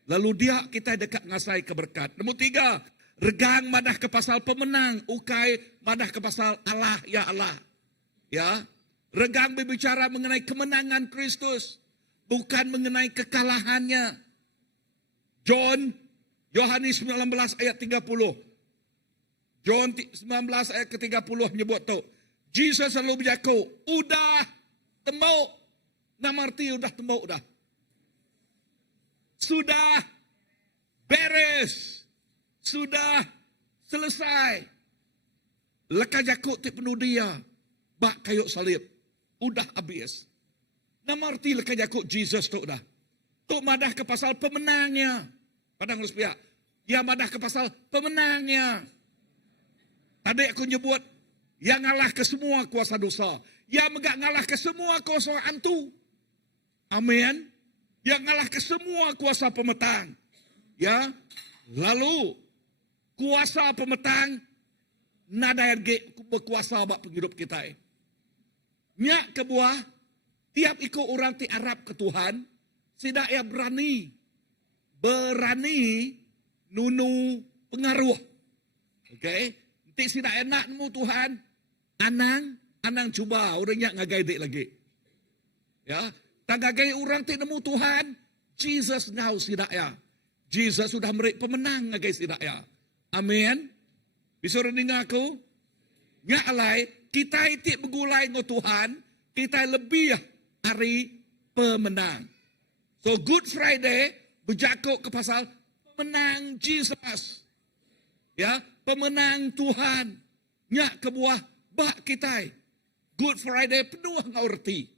Lalu dia kita dekat ngasai keberkat. Nombor 3, regang madah ke pasal pemenang. Ukai madah ke pasal Allah ya Allah. Ya. Regang berbicara mengenai kemenangan Kristus. Bukan mengenai kekalahannya. Yohanes 19 ayat 30. John 19 ayat ke-30 menyebut tu. Jesus selalu berjaku, udah tembok. Nama arti udah tembok dah. Sudah beres. Sudah selesai. Leka jakuk ti penuh dia. Bak kayuk salib. Udah habis. Nama arti leka jakuk Jesus tu dah. Tu madah ke pasal pemenangnya. Padang ruspiak. Ya madah ke pasal pemenangnya. Tadi aku nyebut yang ngalah ke semua kuasa dosa, Yang megak ngalah ke semua kuasa hantu. Amin. Yang ngalah ke semua kuasa pemetang. Ya. Lalu kuasa pemetang nada yang berkuasa bak penghidup kita. Nyak kebuah tiap ikut orang ti Arab ke Tuhan, sidak ya berani nunu pengaruh. Okay? Nanti sidak enak nemu Tuhan, anang cuba orangnya ngagai dek lagi. Ya, tagagai orang ti nemu Tuhan, Jesus now sidak ya. Jesus sudah merik pemenang ngagai sidak ya. Amin. Bisa dengar aku? Nya alai, kita itu begulai dengan Tuhan, kita lebih hari pemenang. So Good Friday berjakuk ke pasal pemenang Jesus. Ya, pemenang Tuhan. Nya kebuah bak kita. Good Friday penuh ngerti.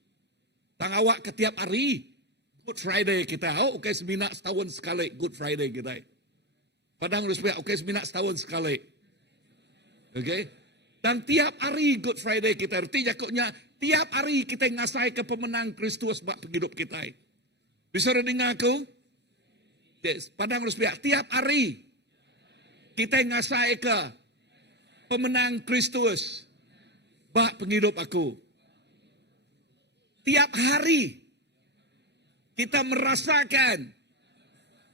Tang awak ketiap hari Good Friday kita. Oh, okay, seminak setahun sekali Good Friday kita. Padang lu supaya okay, seminak setahun sekali. Okay? Dan tiap hari Good Friday kita. Arti jakuknya tiap hari kita ngasai ke pemenang Kristus bak penghidup kita. Bisa dengar aku? Yes. Padang lu supaya tiap hari kita ngasai ke pemenang Kristus bak penghidup aku. Tiap hari kita merasakan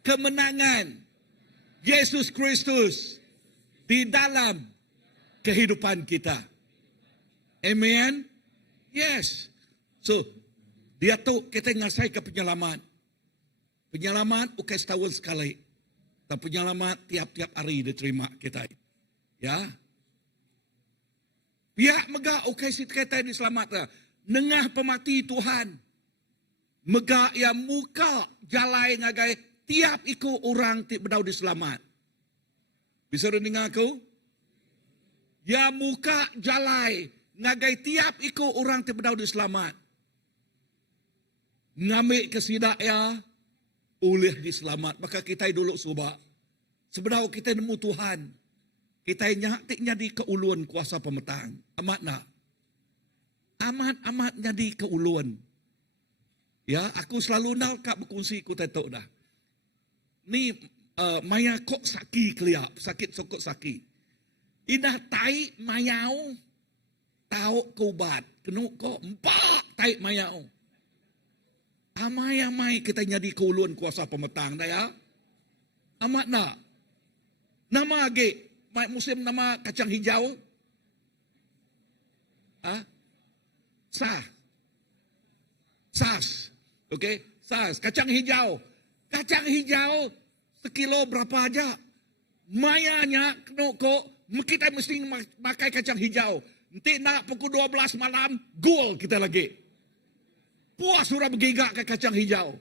kemenangan Yesus Kristus di dalam kehidupan kita. Amen. Yes. So, dia tu kita ngasai ke penyelamat. Penyelamat bukan setahun sekali. Tapi penyelamat tiap-tiap hari diterima kita. Ya. Pihak megah okay si kita diselamat. Nengah pemati Tuhan. Megah yang muka jalai ngagai tiap ikut orang ti bedau diselamat. Bisa dengar aku? Ya muka jalai ngagai tiap ikut orang ti bedau diselamat. Ngambil kesidak ya boleh diselamat. Maka kita dulu subak. Sebenarnya kita nemu Tuhan. Kita nyaktiknya di keuluan kuasa pemetang. Amat nak. Amat jadi keuluan. Ya, aku selalu nak berkongsi ku tetok dah. Ni maya kok sakit keliap, sakit sokok sakit. Indah tai mayau tahu kubat, kenu kok empat tai mayau. Amai kita jadi keuluan kuasa pemetang dah ya. Amat nak. Nama age, musim nama kacang hijau. Sas. Okay? Sas. Kacang hijau. Kacang hijau sekilo berapa aja. Mayanya kok kita mesti pakai kacang hijau. Nanti nak pukul 12 malam, gol kita lagi. Puas surah bergigak ke kacang hijau.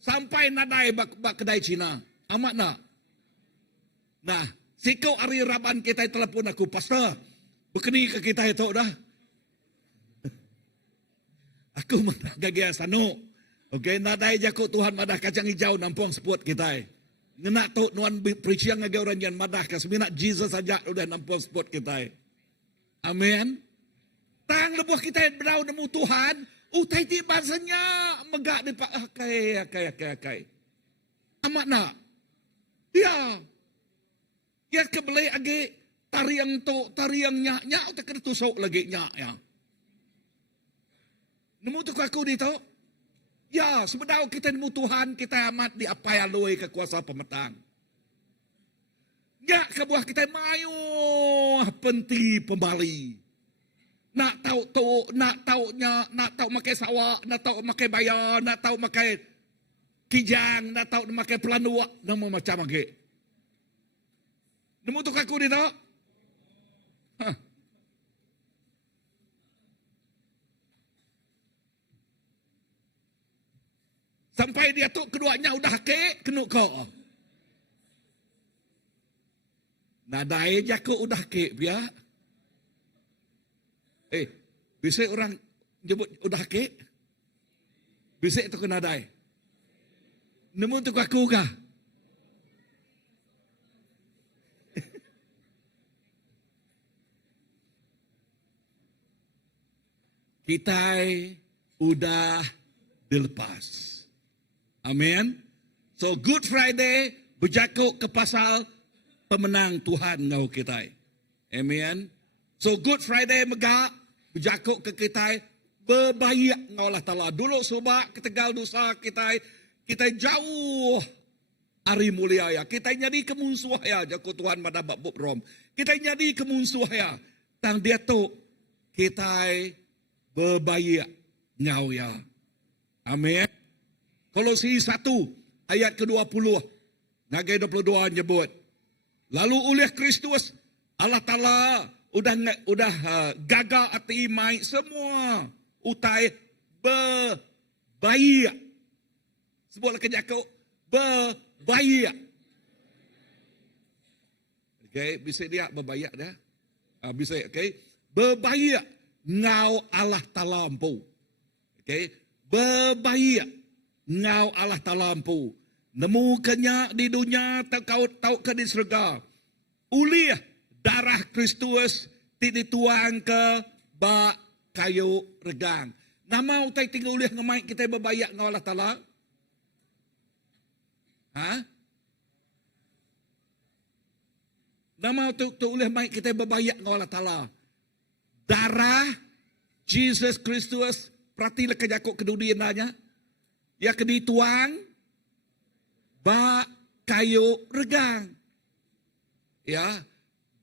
Sampai nadai bak kedai Cina. Amat nak. Nah, sikau hari Raban kita telepon aku. Pastor, berkeni ke kita itu dah. Aku madah gagaya sano. Okay, nadai jakut Tuhan madah kacang hijau nampung seput kita. Ngenak tu nuan preaching ngagay orang yang madah ke seminak Jesus saja udah nampung seput kita. Amin. Tang lebuh kita berau nemu Tuhan, utai ti bahasanya megak di pak akai. Amat nak. Ya. Ya kebelai age tariang nyak utak kena tusuk lagi nyak ya. Nemu tu aku di tu. Ya, sebenarnya kita nemu Tuhan, kita amat diapai aloi kekuasa pemetang. Ya, kebuah kita mayu penti pembali. Nak tahu makai sawak, nak tahu makai bayar, nak tahu makai kijang, nak tahu makai pelanua, nama macam lagi. Nemu tu aku di tu. Sampai dia tu keduanya udah kek, kena kau. Nadai jaku udah kek biar. Bisa orang nyebut udah kek. Bisa itu kena nadai. Nemu tu aku kah? kita udah dilepas. Amin. So Good Friday berjakuk ke pasal pemenang Tuhan ngau kita. Amin. So Good Friday megak berjakuk ke kita berbaik ngau Allah Ta'ala. Dulu sebab ketegal dosa kita jauh hari mulia ya. Kita jadi kemusuh ya jakuk Tuhan pada bab rom. Kita jadi kemusuh ya. Tang dia tu kita berbaik ngau ya. Amin. Kolose 1 ayat ke-20. Nagai 22 nyebut. Lalu oleh Kristus Allah Ta'ala udah gagal hati mai semua utai berbaik. Sebutlah kejakau berbaik. Okay, bisa dia berbaik dah. Bisa, okay. Berbaik ngau Allah Ta'ala ampu. Okay. Berbaik ngau Allah Ta'ala ampu. Nemu kenyak di dunia tahu ke di surga. Ulih darah Kristus dituang ke bak kayu regang. Nama utai tinggal ulih ngemai kita berbaik ngau Allah Ta'ala. Ha? Nama tu ulih mai kita berbaik ngau Allah Ta'ala. Darah Jesus Kristus perhatilah kejakuk kedudiannya. Ya kedituang bak kayu regang. Ya,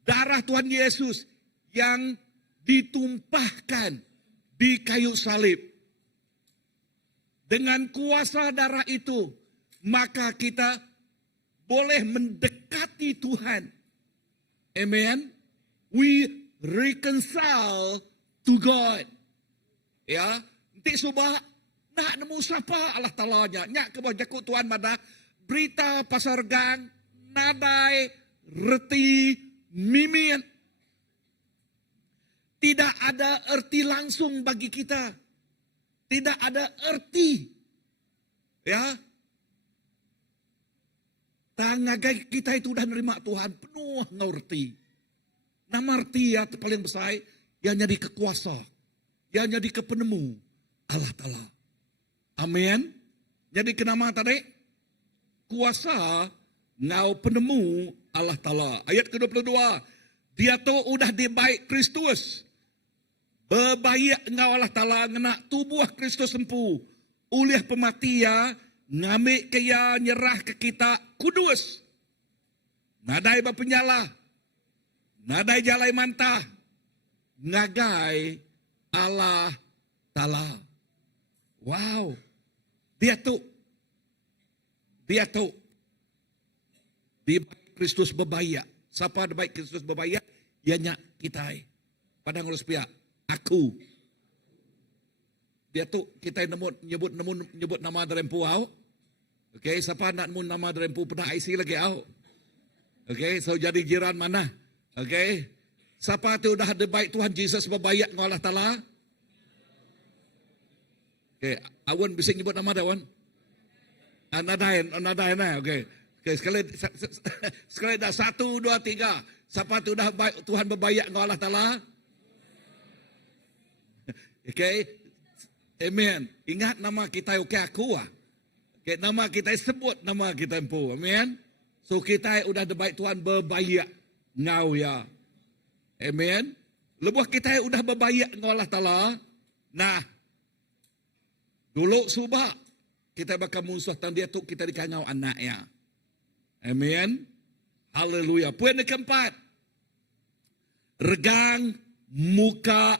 darah Tuhan Yesus yang ditumpahkan di kayu salib. Dengan kuasa darah itu, maka kita boleh mendekati Tuhan. Amen. We reconcile to God. Ya, nanti subah nak nemu siapa Allah Ta'ala-nya. Nyak ke bawah jakut Tuhan pada berita pasar gang, nadai, reti, mimin. Tidak ada erti langsung bagi kita. Tidak ada erti. Ya. Tangagai kita itu udah nerima Tuhan penuh ngerti. Nama arti ya paling besar yang jadi kekuasa, yang jadi kepenemu Allah Ta'ala. Amin. Jadi kenama tadi kuasa ngau penemu Allah Ta'ala. Ayat ke-22. Dia tu udah dibaik Kristus. Berbaik ngau Allah Ta'ala ngena tubuh Kristus sempu. Oleh pematian ngambil kaya nyerah ke kita kudus. Nadai berpenyala. Nadai jalai mantah. Ngagai Allah Ta'ala. Wow. Dia tu. Di Kristus berbaik. Siapa di baik Kristus berbaik? Ianya kita. Padang urus pihak. Aku. Dia tu kita nyebut nama derempu au. Okay, siapa nak mun nama derempu pernah IC lagi au. Okay, so jadi jiran mana? Okay. Siapa tu dah ada baik Tuhan Yesus berbaik dengan Allah Ta'ala? Okay, awan bisa nyebut nama dia awan? Anadain nah, okay. Okay, sekali dah 1, 2, 3. Siapa tu dah baik Tuhan berbaik dengan Allah Ta'ala? Okay. Amen. Ingat nama kita okay aku ah. Okay, nama kita sebut nama kita empu. Amen. So kita udah baik Tuhan berbaik ngau ya. Amen. Lebuh kita udah berbaik dengan Allah Ta'ala. Nah. Dulu subak kita bakal musuh tan dia tu kita dikangau anaknya. Amen. Haleluya. Poin keempat. Regang muka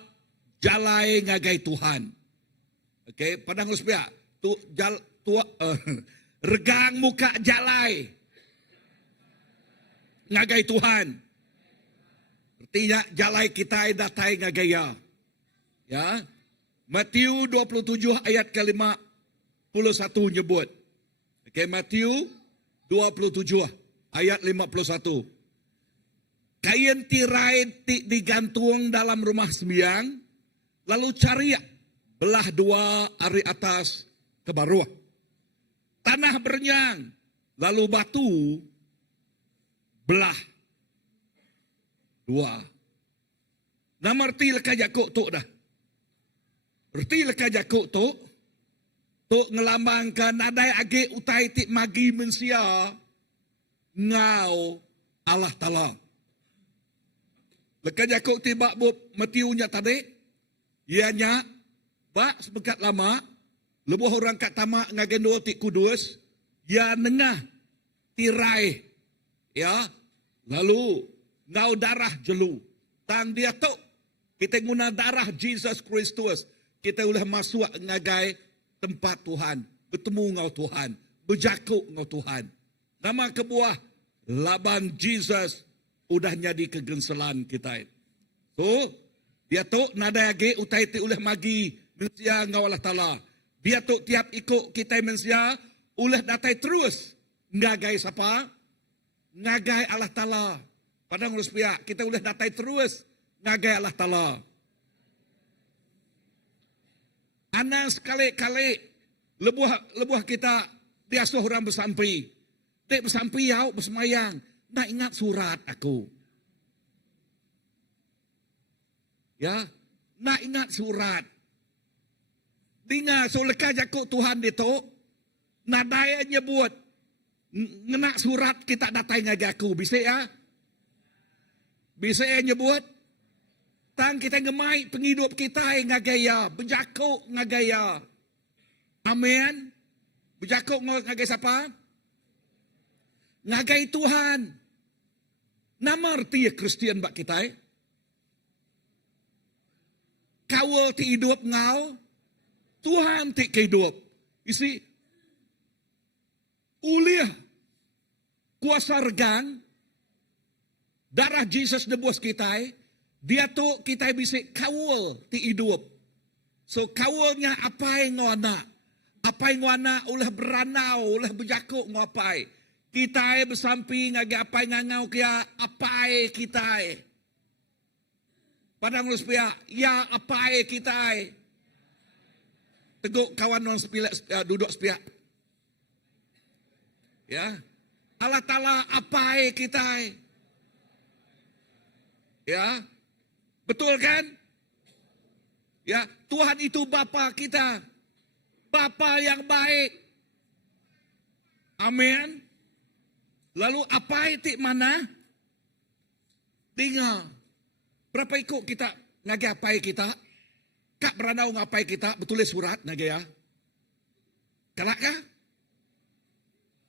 jalai ngagai Tuhan. Okay, padang uspia. Regang muka jalai ngagai Tuhan. Artinya jalai kita datai ngagaya. Ya. Matius 27 ayat ke-51 nyebut. Okay, Matius 27 ayat 51. Kain tirai digantung dalam rumah sembiang, lalu cari belah dua dari atas ke bawah. Tanah bernyang, lalu batu belah dua. Nama arti lekah Yakub tu dah. Reti leka jakuk tu ngelambangkan nadai age utai ti magi mensia ngau Allah Ta'ala. Leka jakuk ti bak bup matiunya tadi, ianya bak sebekat lama, lebuh orang kat tamak ngagendol ti kudus, ya nengah tirai, ya, lalu ngau darah jelu. Tang dia tu, kita guna darah Jesus Kristus, kita boleh masuk ngagai tempat Tuhan, bertemu ngau Tuhan, berjakuk ngau Tuhan. Nama kebuah, laban Jesus, udah jadi kegenselan kita. So, dia tu nada lagi utai ti oleh magi mensia ngau Allah Ta'ala. Dia tu tiap ikut kita mensia, oleh datai terus. Ngagai siapa? Ngagai Allah Ta'ala. Padang urus pihak, kita boleh datai terus. Ngagai Allah Ta'ala. Anak sekali-kali lebuh kita diasuh orang bersampi. Dek bersampi yau bersemayang. Nak ingat surat aku. Ya, nak ingat surat. Dengar soleka jakuk Tuhan itu. Nadaya nyebut. Ngenak surat kita datai ngaji aku. Bisa ya? Bisa ya nyebut? Tang kita ngemai penghidup kita ngagaya. Berjakuk ngagaya. Amin. Berjakuk ngagai siapa? Ngagai Tuhan. Nama arti Kristian bak kita. Kawal ti hidup ngau. Tuhan ti kehidup. Isi. Uliah. Kuasa regang. Darah Jesus nebus kita. Dia tu kita bisa kawal ti hidup. So kawalnya apa yang ngana? Apa yang ngana ulah beranau, ulah berjakuk ngapai. Kita bersampi ngagi apa yang ngau kia apa kita. Padang lu sepia, ya apa kita. Teguk kawan orang sepia, duduk sepia. Ya. Allah Ta'ala apa kita. Ya. Betul kan? Ya, Tuhan itu Bapa kita. Bapa yang baik. Amin. Lalu apa itu mana? Tinggal. Berapa ikut kita ngagi apa kita? Kak beranau ngapai kita? Betulis surat ngagi ya? Kalak kah?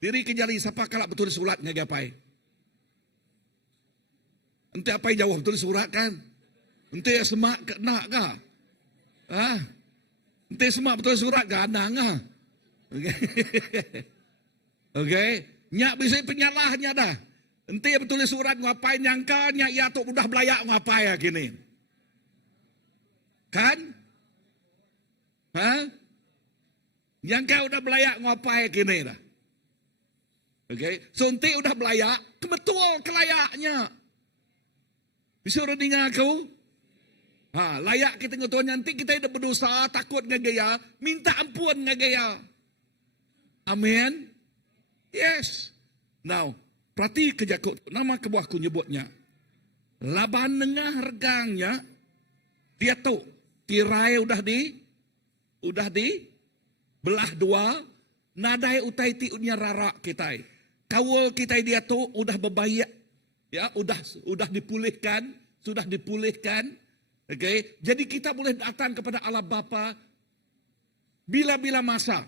Diri kejari siapa kalak betulis surat ngagi apa? Ente apa yang jauh betulis surat kan? Ente semak nak kah? Ah, ente semak betulis surat kah? Anang kah? Okay. Okay. Nyak bisa penyalahnya dah. Ente betulis surat ngapain nyangka nyak ya tu udah belayak ngapai ya gini. Kan? Ha? Nyangka udah belayak ngapai gini dah. Okay. So ente udah belayak, kebetul kelayaknya. Bisa orang dengar aku? Ha, layak kita ngetuan nanti kita ada berdosa, takut ngagaya, minta ampun ngagaya. Amin. Yes. Now, perhati kejakut, nama kebuahku nyebutnya. Laban nengah regangnya, dia tu, tirai udah di, belah dua, nadai utai tiunya rarak kita. Kawal kita dia tu, udah berbayak, ya, udah dipulihkan, sudah dipulihkan. Okay? Jadi kita boleh datang kepada Allah Bapa bila-bila masa.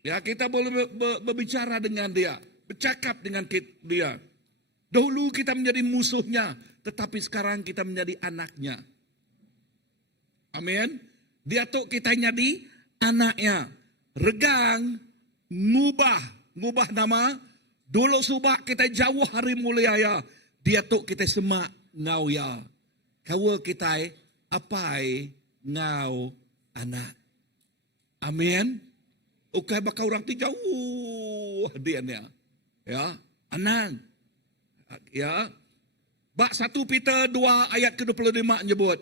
Ya, kita boleh berbicara dengan dia, bercakap dengan dia. Dahulu kita menjadi musuhnya, tetapi sekarang kita menjadi anaknya. Amin. Dia tu kita jadi anaknya. Regang, ngubah nama. Dulu subak kita jauh hari mulia ya. Dia tu kita semak ngau ya. Kawal kita apai ngau anak. Amin. Oke bakal orang ti jauh dia ya anang ya bak 1 Peter 2 ayat ke-25 nyebut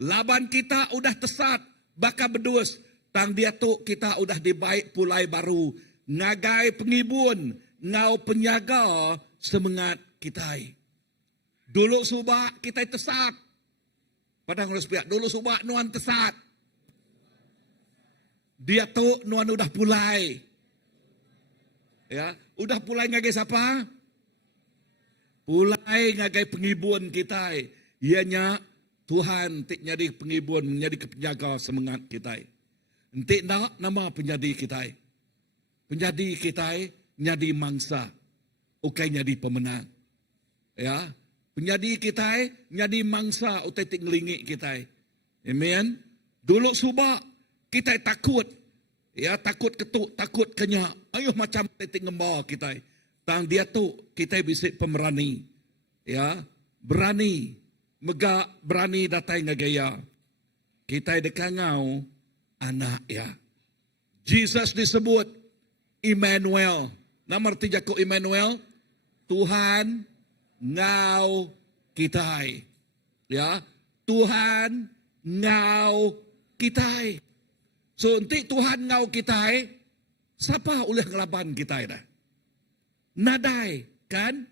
laban kita udah tesat bakal bedus tang dia tu kita udah dibaik pulai baru ngagai pengibun ngau penyaga semangat kita dulu subak kita tesat padang harus pihak dulu subak nuan tesat Dia tu nuan udah pulai. Ya, udah pulai ngagai siapa? Pulai ngagai pengibun kita. Ianya Tuhan tik jadi pengibun, menjadi penjaga semangat kita. Entik nak nama penjadi kita. Penjadi kita jadi mangsa. Ukai jadi pemenang. Ya, penjadi kita jadi mangsa utai tik ngelingik kita. Amen. Dulu subak kita takut. Ya, takut ketuk, takut kenyak. Ayuh macam titik ngembar kita. Tang dia tu kita bisa pemerani. Ya, berani. Megak berani datai ngagaya. Kita dekangau anak ya. Jesus disebut Immanuel. Nama arti jako Immanuel? Tuhan ngau kita. Ya, Tuhan ngau kita. So, nanti Tuhan ngau kita, siapa oleh ngelaban kita dah? Nadai, kan?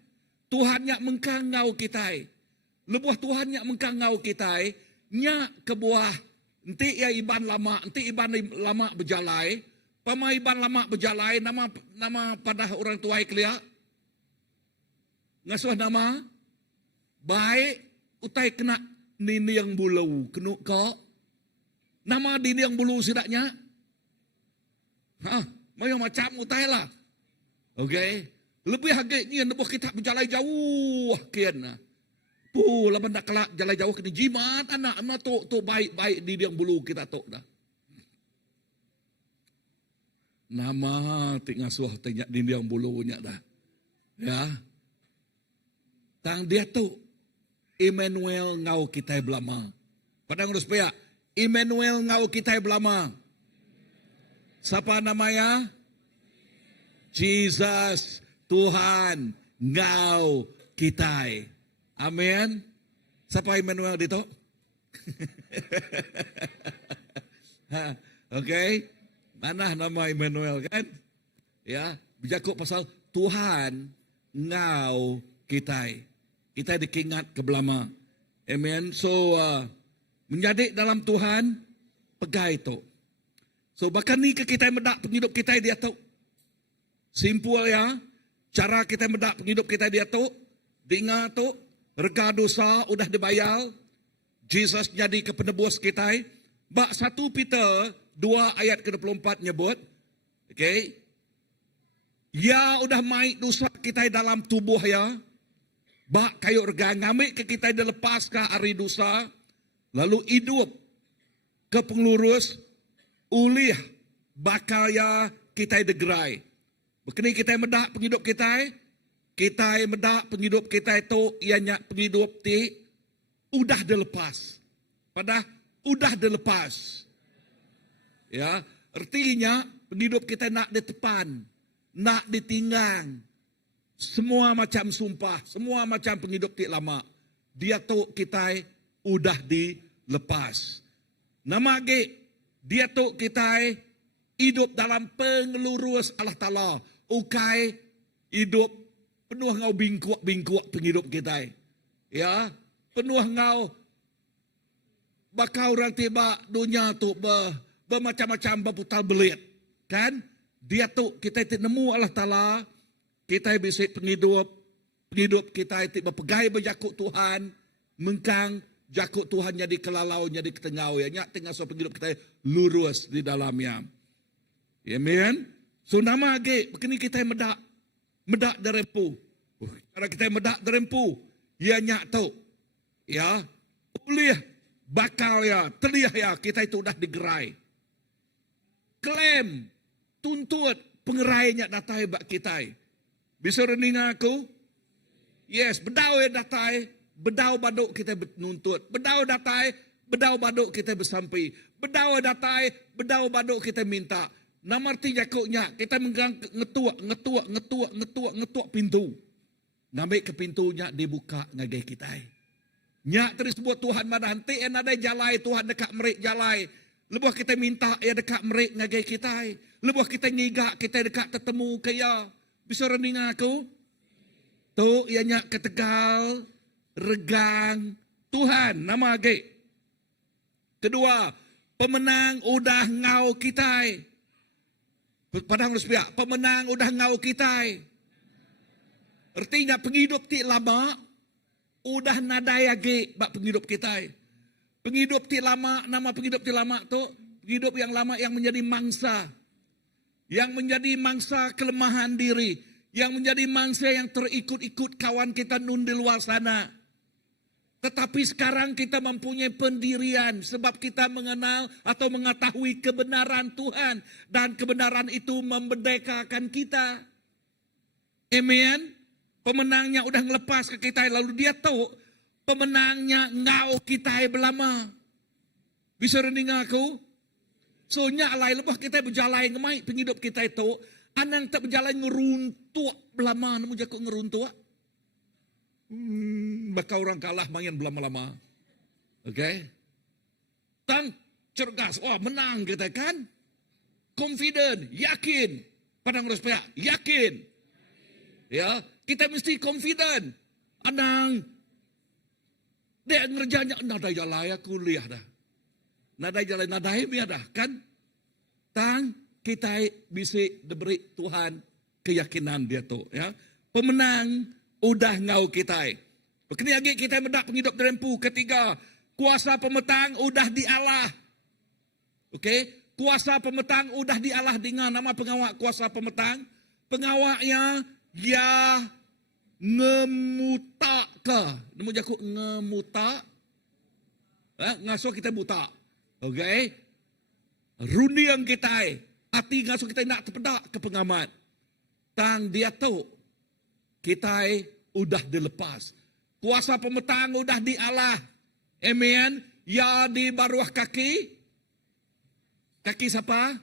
Tuhan yang mengkang ngau kita. Lebuah Tuhan yang mengkang ngau kita, nyak kebuah, nanti ya iban lama, nanti iban lama berjalai, pama iban lama berjalai, nama pada orang tua kelia, ngasuh nama, baik, utai kena nini yang bulu, kena kok, nama dini yang bulu sidaknya. Macam utai lah. Okay. Lebih hagitnya lebuh kita berjalan jauh kian. Laban nak kelak jalan jauh kena jimat anak tu baik dini yang bulu kita tu dah. Nama tik ngasuh tanya dini yang bulunya dah. Ya. Tang dia tu Immanuel ngau kita belama. Padang urus paya. Immanuel ngau kita belama. Siapa namanya? Jesus, Tuhan ngau kita. Amin. Siapa Immanuel dito? Okay. Mana nama Immanuel kan? Ya, bijakuk pasal Tuhan ngau kita. Kita dikingat ke belama. Amen. So, menjadi dalam Tuhan, pegai itu. So, bahkan ni ke kita medak penghidup kita dia tu. Simple ya. Cara kita medak penghidup kita dia tu. Dengar tu. Rega dosa udah dibayar. Jesus jadi ke penebus kita. Bak 1 Peter 2 ayat ke-24 nyebut. Okay. Ya udah maik dosa kita dalam tubuh ya. Bak kayu rega ngamik ke kita dilepas ke hari dosa. Lalu hidup ke pengurus ulih bakal ya kita degerai. Begini kita medak penghidup kita medak penghidup kita itu ianya penghidup ti udah dilepas. Pada udah dilepas. Ya, artinya penghidup kita nak ditepan, nak ditinggang. Semua macam sumpah, semua macam penghidup ti lama. Dia tu kita udah dilepas. Nama dia tu kita hidup dalam pengelurus Allah Ta'ala. Ukai hidup penuh ngau bingkuak penghidup kita. Ya, penuh ngau bakal orang tiba dunia tu bermacam-macam berputar belit. Kan? Dia tu kita nemu Allah Ta'ala. Kita bisa penghidup kita berpegai berjakut Tuhan. Mengkang jakut Tuhan jadi kelalau, jadi ketengau ya. Nyak tengah so penghidup kita lurus di dalamnya. Amen. So nama age, begini kita medak derempu. Cara kita medak derempu, ya nyak tahu. Ya, ulih bakal ya, terliah ya, kita itu udah digerai. Klaim, tuntut, pengerainya datai bak kita. Bisa rening aku? Yes, bedau ya datai. Bedau baduk kita menuntut. Bedau datai, bedau baduk kita bersampai. Bedau datai, bedau baduk kita minta. Nama arti jakuknya, kita menggang ngetuak pintu. Ngambil ke pintunya, dibuka ngagai kita. Nyak terus buat Tuhan madanti, ada jalai, Tuhan dekat merik jalai. Lebuh kita minta, ya dekat merik ngagai kita. Lebuh kita ngigak, kita dekat ketemu kaya. Bisa rening aku? Tu, ya nyak ketegal. Regang Tuhan nama age. Kedua, pemenang udah ngau kita. Padang Ruspiak, pemenang udah ngau kita. Artinya penghidup ti lama, udah nadai lagi bak penghidup kita. Penghidup ti lama, nama penghidup ti lama tu, penghidup yang lama yang menjadi mangsa. Yang menjadi mangsa kelemahan diri. Yang menjadi mangsa yang terikut-ikut kawan kita nun di luar sana. Tetapi sekarang kita mempunyai pendirian sebab kita mengenal atau mengetahui kebenaran Tuhan. Dan kebenaran itu memerdekakan kita. Amen. Pemenangnya udah ngelepas ke kita. Lalu dia tahu pemenangnya ngau kita belama. Bisa rending aku? So nya alai lebah kita berjalan ngemai penghidup kita itu. Anang tak berjalan ngeruntuk belama. Namun jaku ngeruntuk. Bakal orang kalah main belama-lama. Okay? Tang cergas. Wah menang kita kan. Confident. Yakin. Padang Ruspiak. Yakin. Ya. Kita mesti confident. Anang. Dia ngerjanya. Nadai jalai kuliah dah. Nadai jalai. Nadai biar dah. Kan. Tang. Kita bisa diberi Tuhan keyakinan dia tu. Ya. Pemenang. Udah ngau kita. Begini lagi kita mendak penghidup derempu. Ketiga, kuasa pemetang udah dialah. Okey, kuasa pemetang udah dialah dengan nama pengawak kuasa pemetang. Pengawaknya ya ngemuta ke. Nemu jaku ngemuta. Ngasuh kita buta. Okey. Runiang kita. Hati ngasuh kita nak terpedak ke pengamat. Tang dia tahu. Kita udah dilepas. Kuasa pemetang udah dialah. Amen. Ya di bawah kaki. Kaki siapa?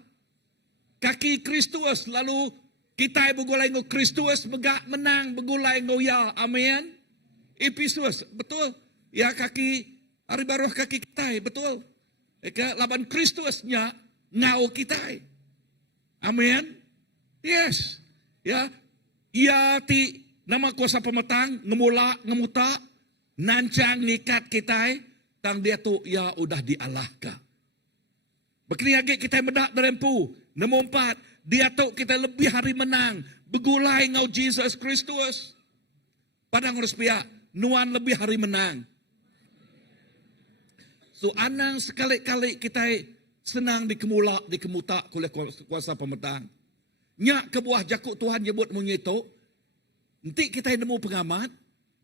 Kaki Kristus. Lalu kita begulai ngo Kristus. Begak menang begulai ngo ya. Amen. Efesus. Betul. Ya kaki. Hari bawah kaki kita. Betul. Laban Kristusnya. Ngau kita. Amen. Yes. Ya. Ya ti. Nama kuasa pemetang, ngemuta, nancang nikat kita, tang dia tu ya udah dialahkan. Begini lagi kita mendak derempu. Nombor 4, dia tu kita lebih hari menang. Begulai ngau Jesus Kristus. Padang Ruspiak, nuan lebih hari menang. So anang sekali-kali kita senang dikemuta oleh kuasa pemetang. Nyak kebuah jakuk Tuhan nyebut menyitu. Nanti kita nemu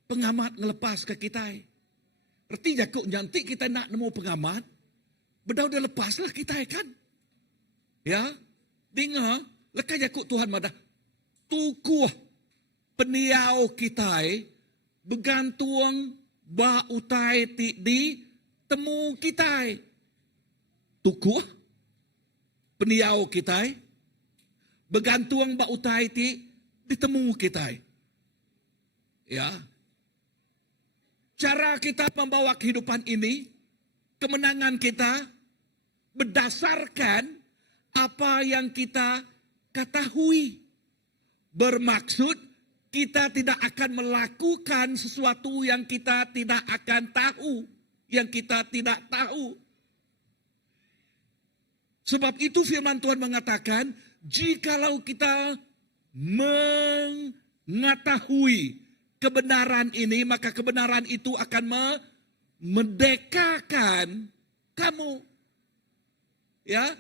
pengamat ngelepas ke kita. Erti jakuk nanti kita nak nemu pengamat, bedau dia lepaslah kita kan. Ya, dengar, lekas jakuk Tuhan madah. Tukuh peniau kita, bergantung ba utai ti di temu kita. Tukuh peniau kita, bergantung ba utai ti ditemu kita. Ya, cara kita membawa kehidupan ini, kemenangan kita berdasarkan apa yang kita ketahui. Bermaksud kita tidak akan melakukan sesuatu yang kita tidak akan tahu, yang kita tidak tahu. Sebab itu firman Tuhan mengatakan, jikalau kita mengetahui kebenaran ini, maka kebenaran itu akan memerdekakan kamu. Ya,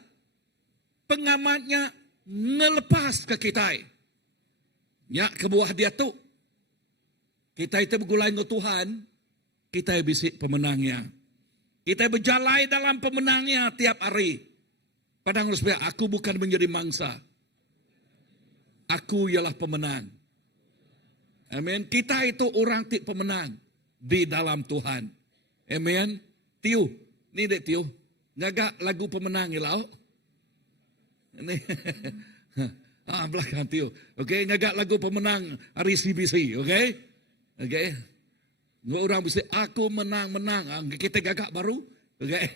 pengamatnya ngelepas ke kita. Ya, kebuah dia tu. Kita itu bergulai dengan Tuhan, kita bisik pemenangnya. Kita berjalan dalam pemenangnya tiap hari. Padang Ruspiak, aku bukan menjadi mangsa. Aku ialah pemenang. Amin. Kita itu orang tik pemenang di dalam Tuhan. Amin. Tiu, ni dek Tiu. Ngagak lagu pemenang ilau. Ini. Belakang Tiu. Okey, ngagak lagu pemenang hari CBC, okey? Okey. Orang bisa aku menang. Kita gagak baru. Okey.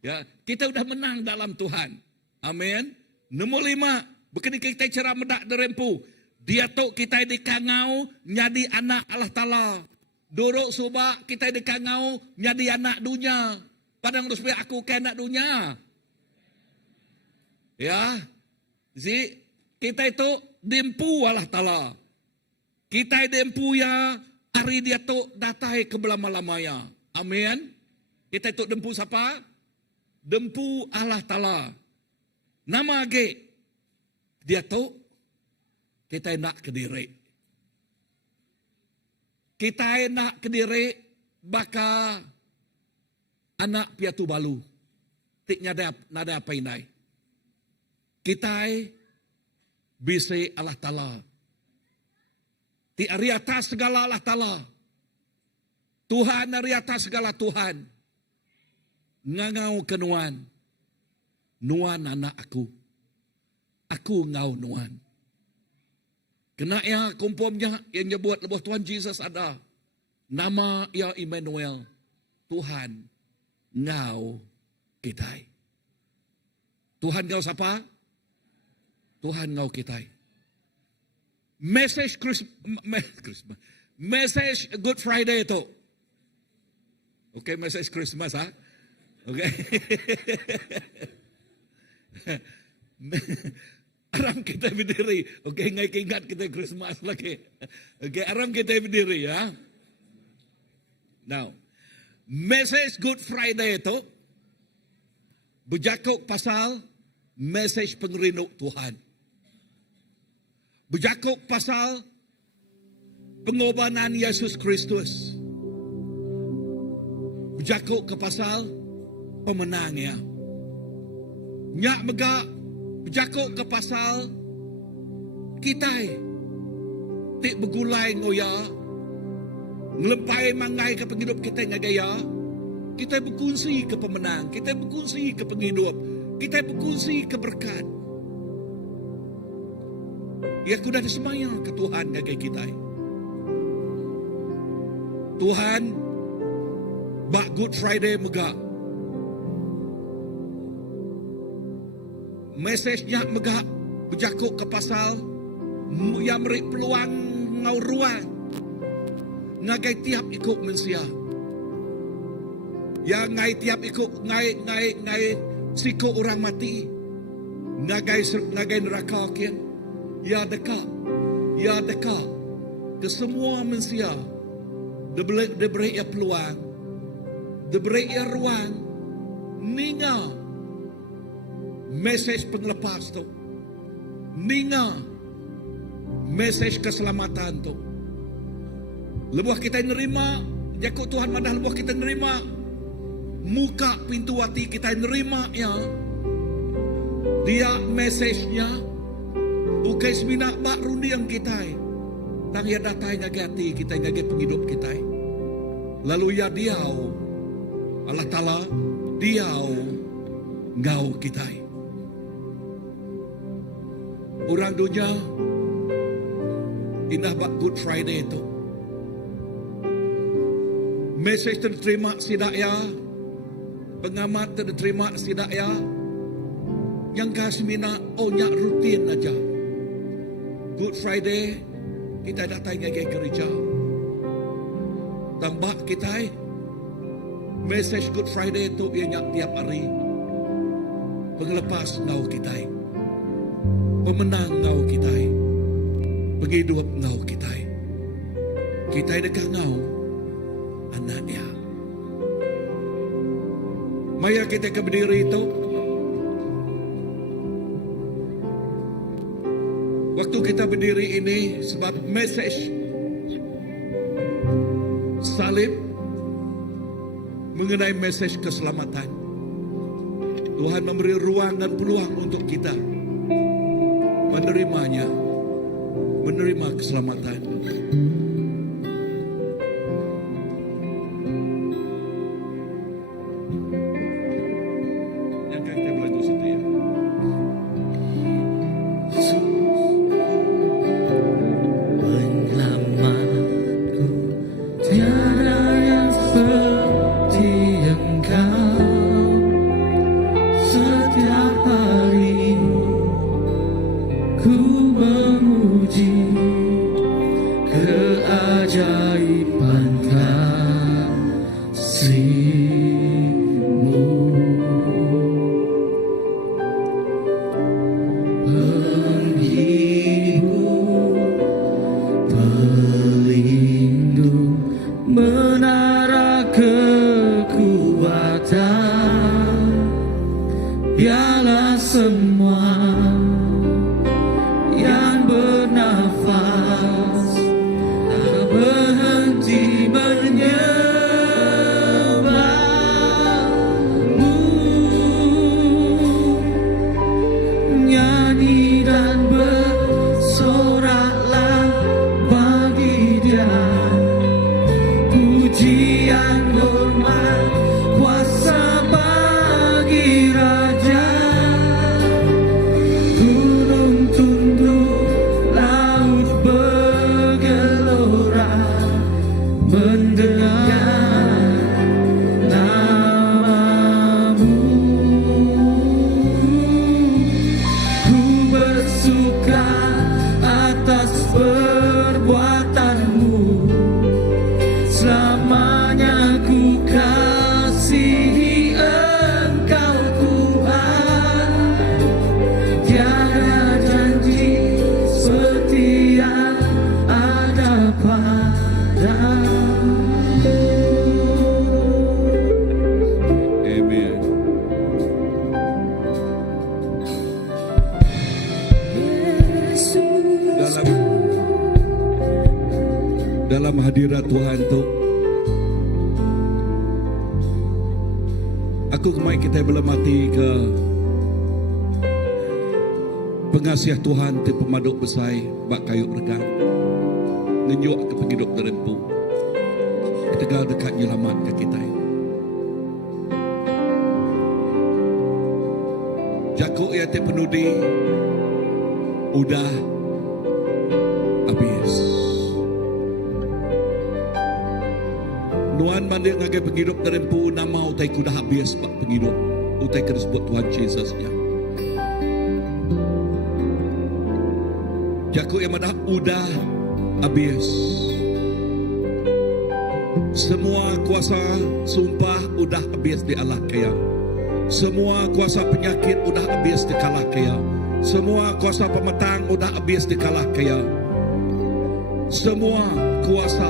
Ya, kita udah menang dalam Tuhan. Amin. Nombor 5, begini kita cara medak derempu. Dia tahu kita dikangau nyadi anak Allah Ta'ala. Dorok subak kita dikangau nyadi anak dunia. Padang supaya aku kena dunia. Ya. Jadi kita itu dempu Allah Ta'ala. Kita dempu ya hari dia tu datai ke belama-lamanya. Amin. Kita itu dempu siapa? Dempu Allah Ta'ala. Nama age. Dia tu kita nak ke diri. Kita nak ke diri baka anak piatu balu. Tik nada apa inai. Kita bisa Allah Ta'ala. Ti ari atas segala Allah Ta'ala. Tuhan ari atas segala Tuhan. Ngangau kenuan. Nuan anak aku. Aku ngau nuan. Kena ya kumpulnya yang nyebut lebuh Tuhan Yesus ada. Nama ya Immanuel. Tuhan ngau kita. Tuhan ngau siapa? Tuhan ngau kita. Message Christmas. Message Good Friday itu. Oke, message Christmas ha? Oke. Aram kita berdiri. Oke, ngai ingat kita Christmas lagi. Oke, aram kita berdiri ya. Now, message Good Friday itu berjakuk pasal message pengrindu Tuhan. Berjakuk pasal pengorbanan Yesus Kristus. Berjakuk ke pasal pemenangnya. Nyak mega berjakuk ke pasal kita tik bergulai ngoya ngelempai mangai ke penghidup kita ngagaya. Kita berkongsi ke pemenang, kita berkongsi ke penghidup, kita berkongsi ke berkat. Ya kuda disemaya ke Tuhan ngagai kita. Tuhan bak Good Friday mega. Mesejnya mega berjakuk ke pasal yang beri peluang ngau ruang ngagai tiap ikut manusia. Ya ngai tiap ikut ngai siko orang mati. Ngagai neraka kian. Ya dekat ke semua manusia. Diberi ia peluang, diberi ia ruang. Ninga message penglepas tu, ninga message keselamatan tu. Lebuh kita nerima, jakut Tuhan madah lebuh kita nerima. Muka pintu hati kita nerima ya. Dia message-nya ukai semina bak rundi yang kita. Tang ya datai ngagi hati kita ngagi penghidup kita. Lalu ya diau Allah Ta'ala diau ngau kita. Orang dunia indah bak Good Friday itu. Message terterima sidak ya. Pengamat terterima sidak ya. Yang kasmina nyak rutin aja. Good Friday kita datang ke gereja. Tambah kita message Good Friday itu ianya tiap hari. Penglepas ngau kita. Pemenang ngau kita. Penghidup ngau kita. Kita dekat ngau anaknya. Maya kita ke berdiri itu. Waktu kita berdiri ini sebab message salib mengenai message keselamatan. Tuhan memberi ruang dan peluang untuk kita menerimanya, menerima keselamatan. Yang kita belajar situ ya. Ku memuji penghibur, pelindung, menara kekuatan. Biarlah semua yang bernafas tak berhenti menyembahmu. Nyanyi dan bersoraklah bagi Dia, pujian, hormat, kuasa bagi Raja. Gunung tunduk, laut bergelora, mendengar namamu. Ku bersuka atas perbuatanmu, selamanya ku kasihi Engkau Tuhan. Tiada janji setia ada padamu. Amen. Dalam hadirat Tuhan tu, aku kemarin kita belum mati ke pengasiah Tuhan ti pemaduk besai bak kayu regang ngenyuk ke penghidup terempu ketegal dekat nyelamat ke kita. Jakuk ya ti penudi udah habis. Nuan mandir ngagai penghidup terempu nama utai kuda habis bak penghidup utai kena sebut Tuhan Yesus ya. Jakuk yang madah udah habis. Semua kuasa sumpah udah habis di Allah kaya. Semua kuasa penyakit udah habis di kalah kaya. Semua kuasa pemetang udah habis di kalah kaya. Semua kuasa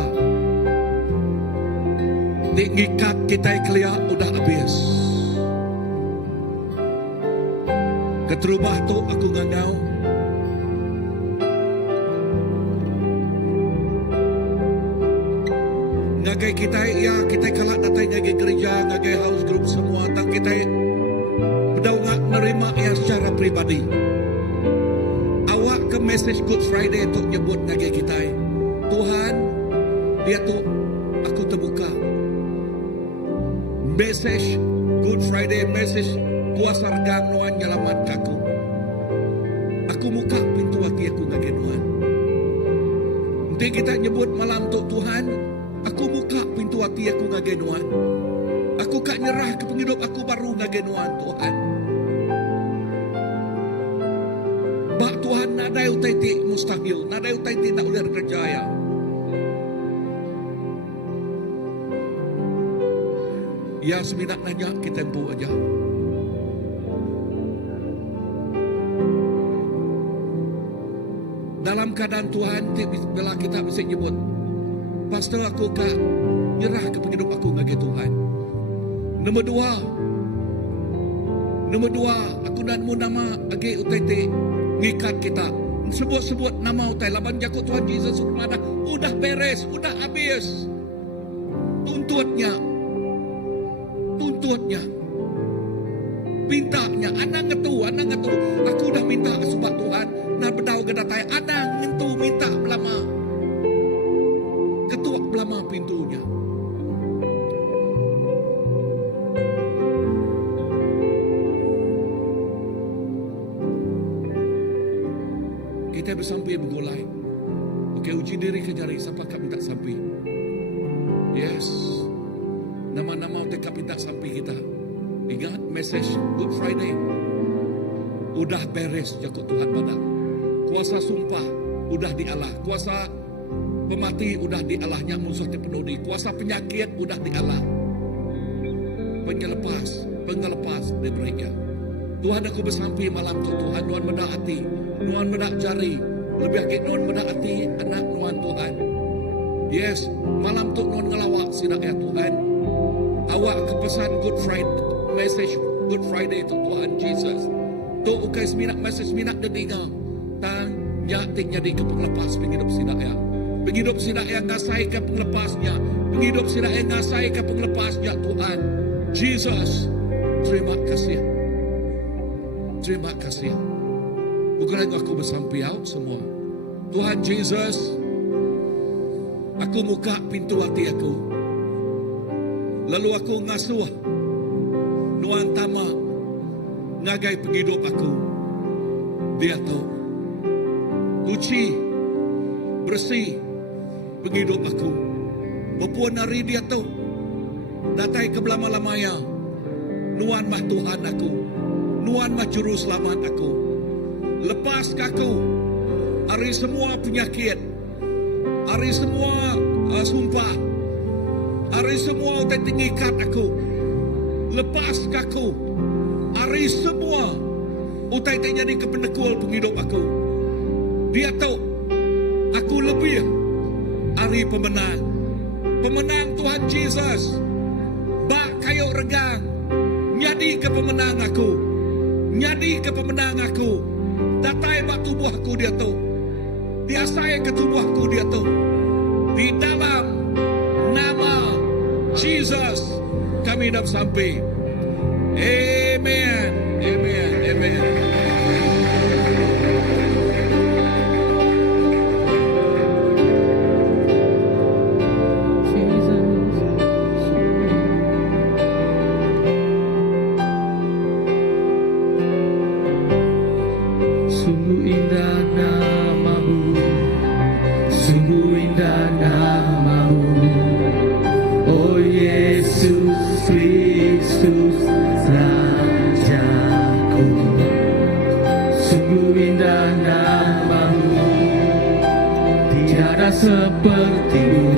ngikat kita kelia udah habis. Keterubah tu aku ngangau. Ngagai kita ya kita kalah datang ngagai gereja, ngagai house group semua, tak kita bedau ngak nerima ya secara pribadi. Awak ke message Good Friday tu nyebut ngagai kita, Tuhan dia tu aku terbuka. Message Good Friday, message kuasa regang nuan nyelamat kaku. Aku muka pintu hati aku ngagai nuan. Nanti kita nyebut malam tu Tuhan, aku buka pintu hati aku ngagai nuan. Aku kak nyerah ke penghidup aku baru ngagai nuan Tuhan. Bak Tuhan nadai utai ti mustahil, nadai utai ti tak boleh kerjaya. Ya seminak nanya kita tempuh aja. Dalam keadaan Tuhan, bila kita bisa nyebut, Pastor aku kak nyerah ke penghidup aku ngagai Tuhan. Nombor dua, aku dan mu nama agi utai te ngikat kita. Sebut-sebut nama utai laban jakut Tuhan Yesus udah beres, udah habis. Tuntutnya, mintanya, anak ngetu. Aku udah minta subak Tuhan, nah bedau gedatai, anak ngetu minta belama. Ketua belama pintunya. Kita bersampai bergolai. Okey, uji diri ke jari, siapa kak minta sampai? Yes. Nama-nama utek kak minta sampai kita. Ingat message Good Friday. Udah beres jakut Tuhan pada. Kuasa sumpah udah di Allah. Kuasa pemati udah di Allahnya musuh dipenuhi. Kuasa penyakit udah di Allah. Pengelepas diberikan. Tuhan aku bersampai malam tu Tuhan. Nuan medak hati, Nuan medak jari. Lebih lagi Nuan medak hati anak Nuan Tuhan. Yes, malam tu Nuan ngelawak sinak ya Tuhan. Awak kepesan Good Friday, message Good Friday tu Tuhan Jesus. Tu ukai seminak message seminak dengar. Tang nyating jadi ke penglepas penghidup sinak ya. Penghidup sinak yang ngasai ke penglepasnya. Penghidup sinak yang ngasai ke penglepasnya Tuhan. Jesus, terima kasih. Terima kasih. Bukan lagi aku bersampiau semua. Tuhan Jesus, aku buka pintu hati aku. Lalu aku ngasuh Nuan Tama ngagai penghidup aku. Dia tu suci, bersih penghidup aku. Berpuan hari dia tu datai ke belama-lamanya. Nuan mah Tuhan aku. Nuan mah juru selamat aku. Lepas aku hari semua penyakit, hari semua sumpah, hari semua utai tinggikat aku. Lepas aku hari semua utai jadi kependekul penghidup aku. Dia tahu aku lebih hari pemenang. Pemenang Tuhan Jesus. Bak kayu regang. Nyadi ke pemenang aku. Nyadi ke pemenang aku. Datai bak tubuh aku dia tu. Dia saya ke tubuh aku dia tu. Di dalam nama Jesus kami dah sampai. Amen. Amen. Amen. Sungguh indah namamu, sungguh indah namamu, oh Yesus Kristus Rajaku. Sungguh indah namamu, tiada sepertimu.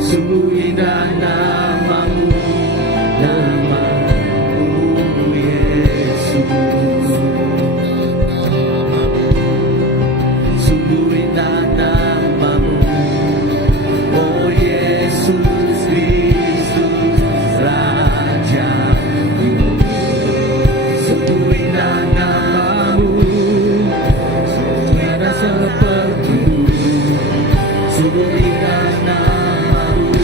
Sungguh indah namamu, namamu Yesus. Sungguh indah namamu, oh Yesus Kristus Rajaku. Sungguh indah namamu, tiada sepertimu. Sungguh indah namamu,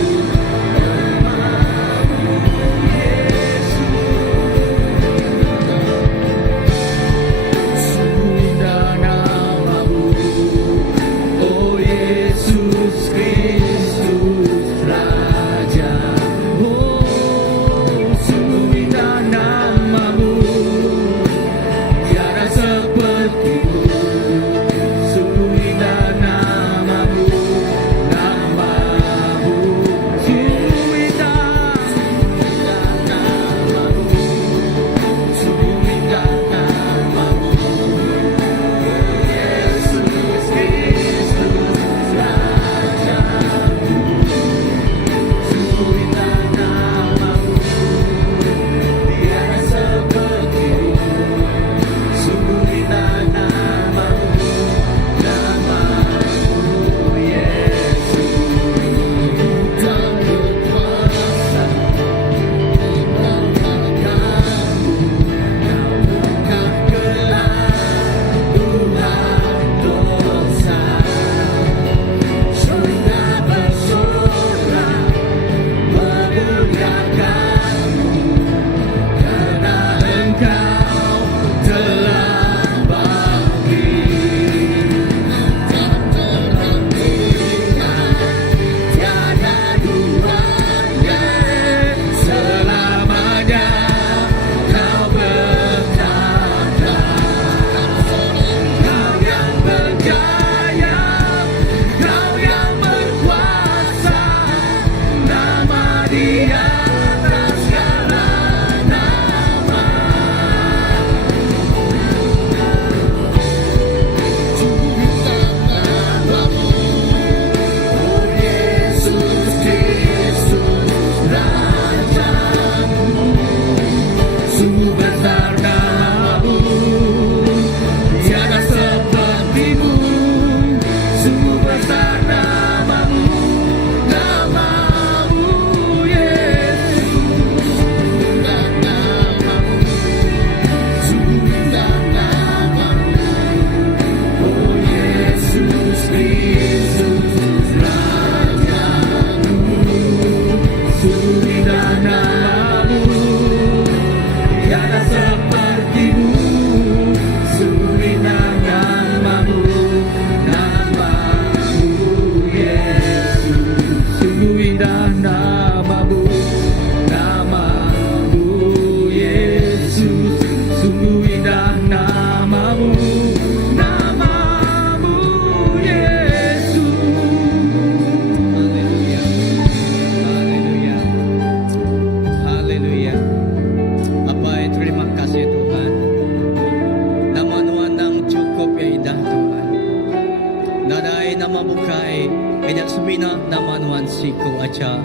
indah namamu, namamu Yesus. Haleluya, haleluya, haleluya. Apai, terima kasih Tuhan. Nama Tuhan yang cukup yang indah Tuhan. Nadai nama bukai, enyak semina nama Tuhan siku aja.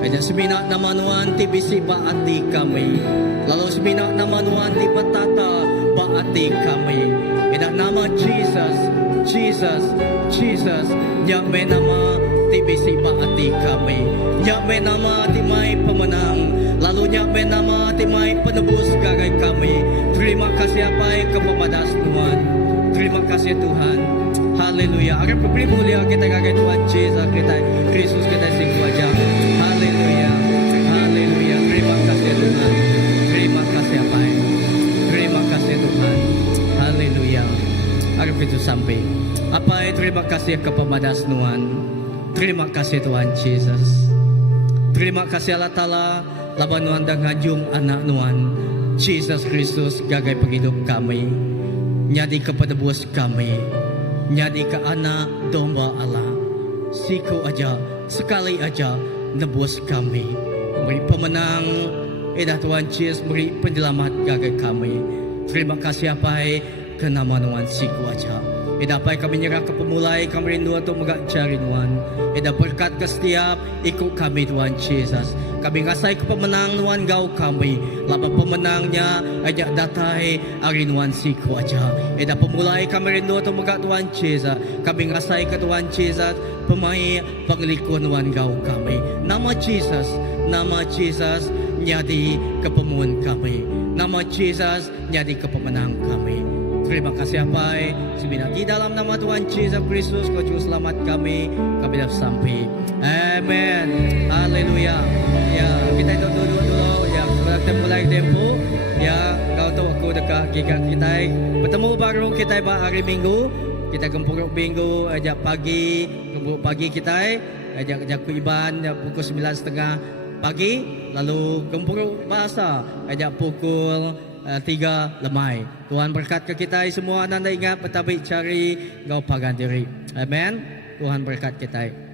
Enyak semina nama Tuhan tibisi baati kami. Lalu semina nama Tuhan tibetata baati kami. Enyak nama Jesus, Jesus, Jesus. Nyame nama tibisi baati kami. Nyame nama timai pemenang. Lalu nyame nama timai penebus gagai kami. Terima kasih apai kepemadas Tuhan. Terima kasih Tuhan. Haleluya. Agar beri mulia kita gagai Tuhan Yesus kita, Kristus kita singgu aja. Haleluya. Haleluya. Terima kasih Tuhan. Terima kasih apai. Terima kasih Tuhan. Haleluya. Agar itu sampai. Apai, terima kasih kepemadas Tuhan. Terima kasih Tuhan Yesus. Terima kasih Allah Ta'ala. Laban Tuhan dan ngajung anak Tuhan Jesus Kristus gagai penghidup kami. Nyadi kepada bos kami. Nyadi ke anak domba Allah. Siku aja, sekali aja nebus kami. Beri pemenang. Edah Tuhan Yesus beri penyelamat gagai kami. Terima kasih apai ke nama Tuhan siku aja. Edah apai kami nyerah ke pemulai. Kami rindu untuk cari Tuhan. Edah berkat ke setiap ikut kami Tuhan Yesus. Kami ngasai ke pemenang Tuhan gau kami. Laba pemenangnya ajak datai hari Tuhan siku aja. Edah pemulai kami rindu untuk Tuhan Yesus. Kami ngasai ke Tuhan Yesus. Pemain pengelikuan Tuhan gau kami. Nama Jesus nyadi kepemuan kami. Nama Jesus nyadi kepemenang kami. Terima kasih apai. Semina di dalam nama Tuhan Yesus Kristus, Kau juru selamat kami dah sampai. Amen. Haleluya. Ya, kita itu duduk dulu. Ya, kita mulai tempo. Ya, kau tahu aku dekat kita. Bertemu baru kita hari Minggu. Kita gempuruk Minggu, ajak pagi, gempuruk pagi kita. Ajak iban pukul 9.30 pagi. Lalu gempuruk bahasa, ajak pukul 3 lemai. Tuhan berkat ke kita semua. Anda ingat, betabik cari, kau pagan diri. Amen. Tuhan berkat kita.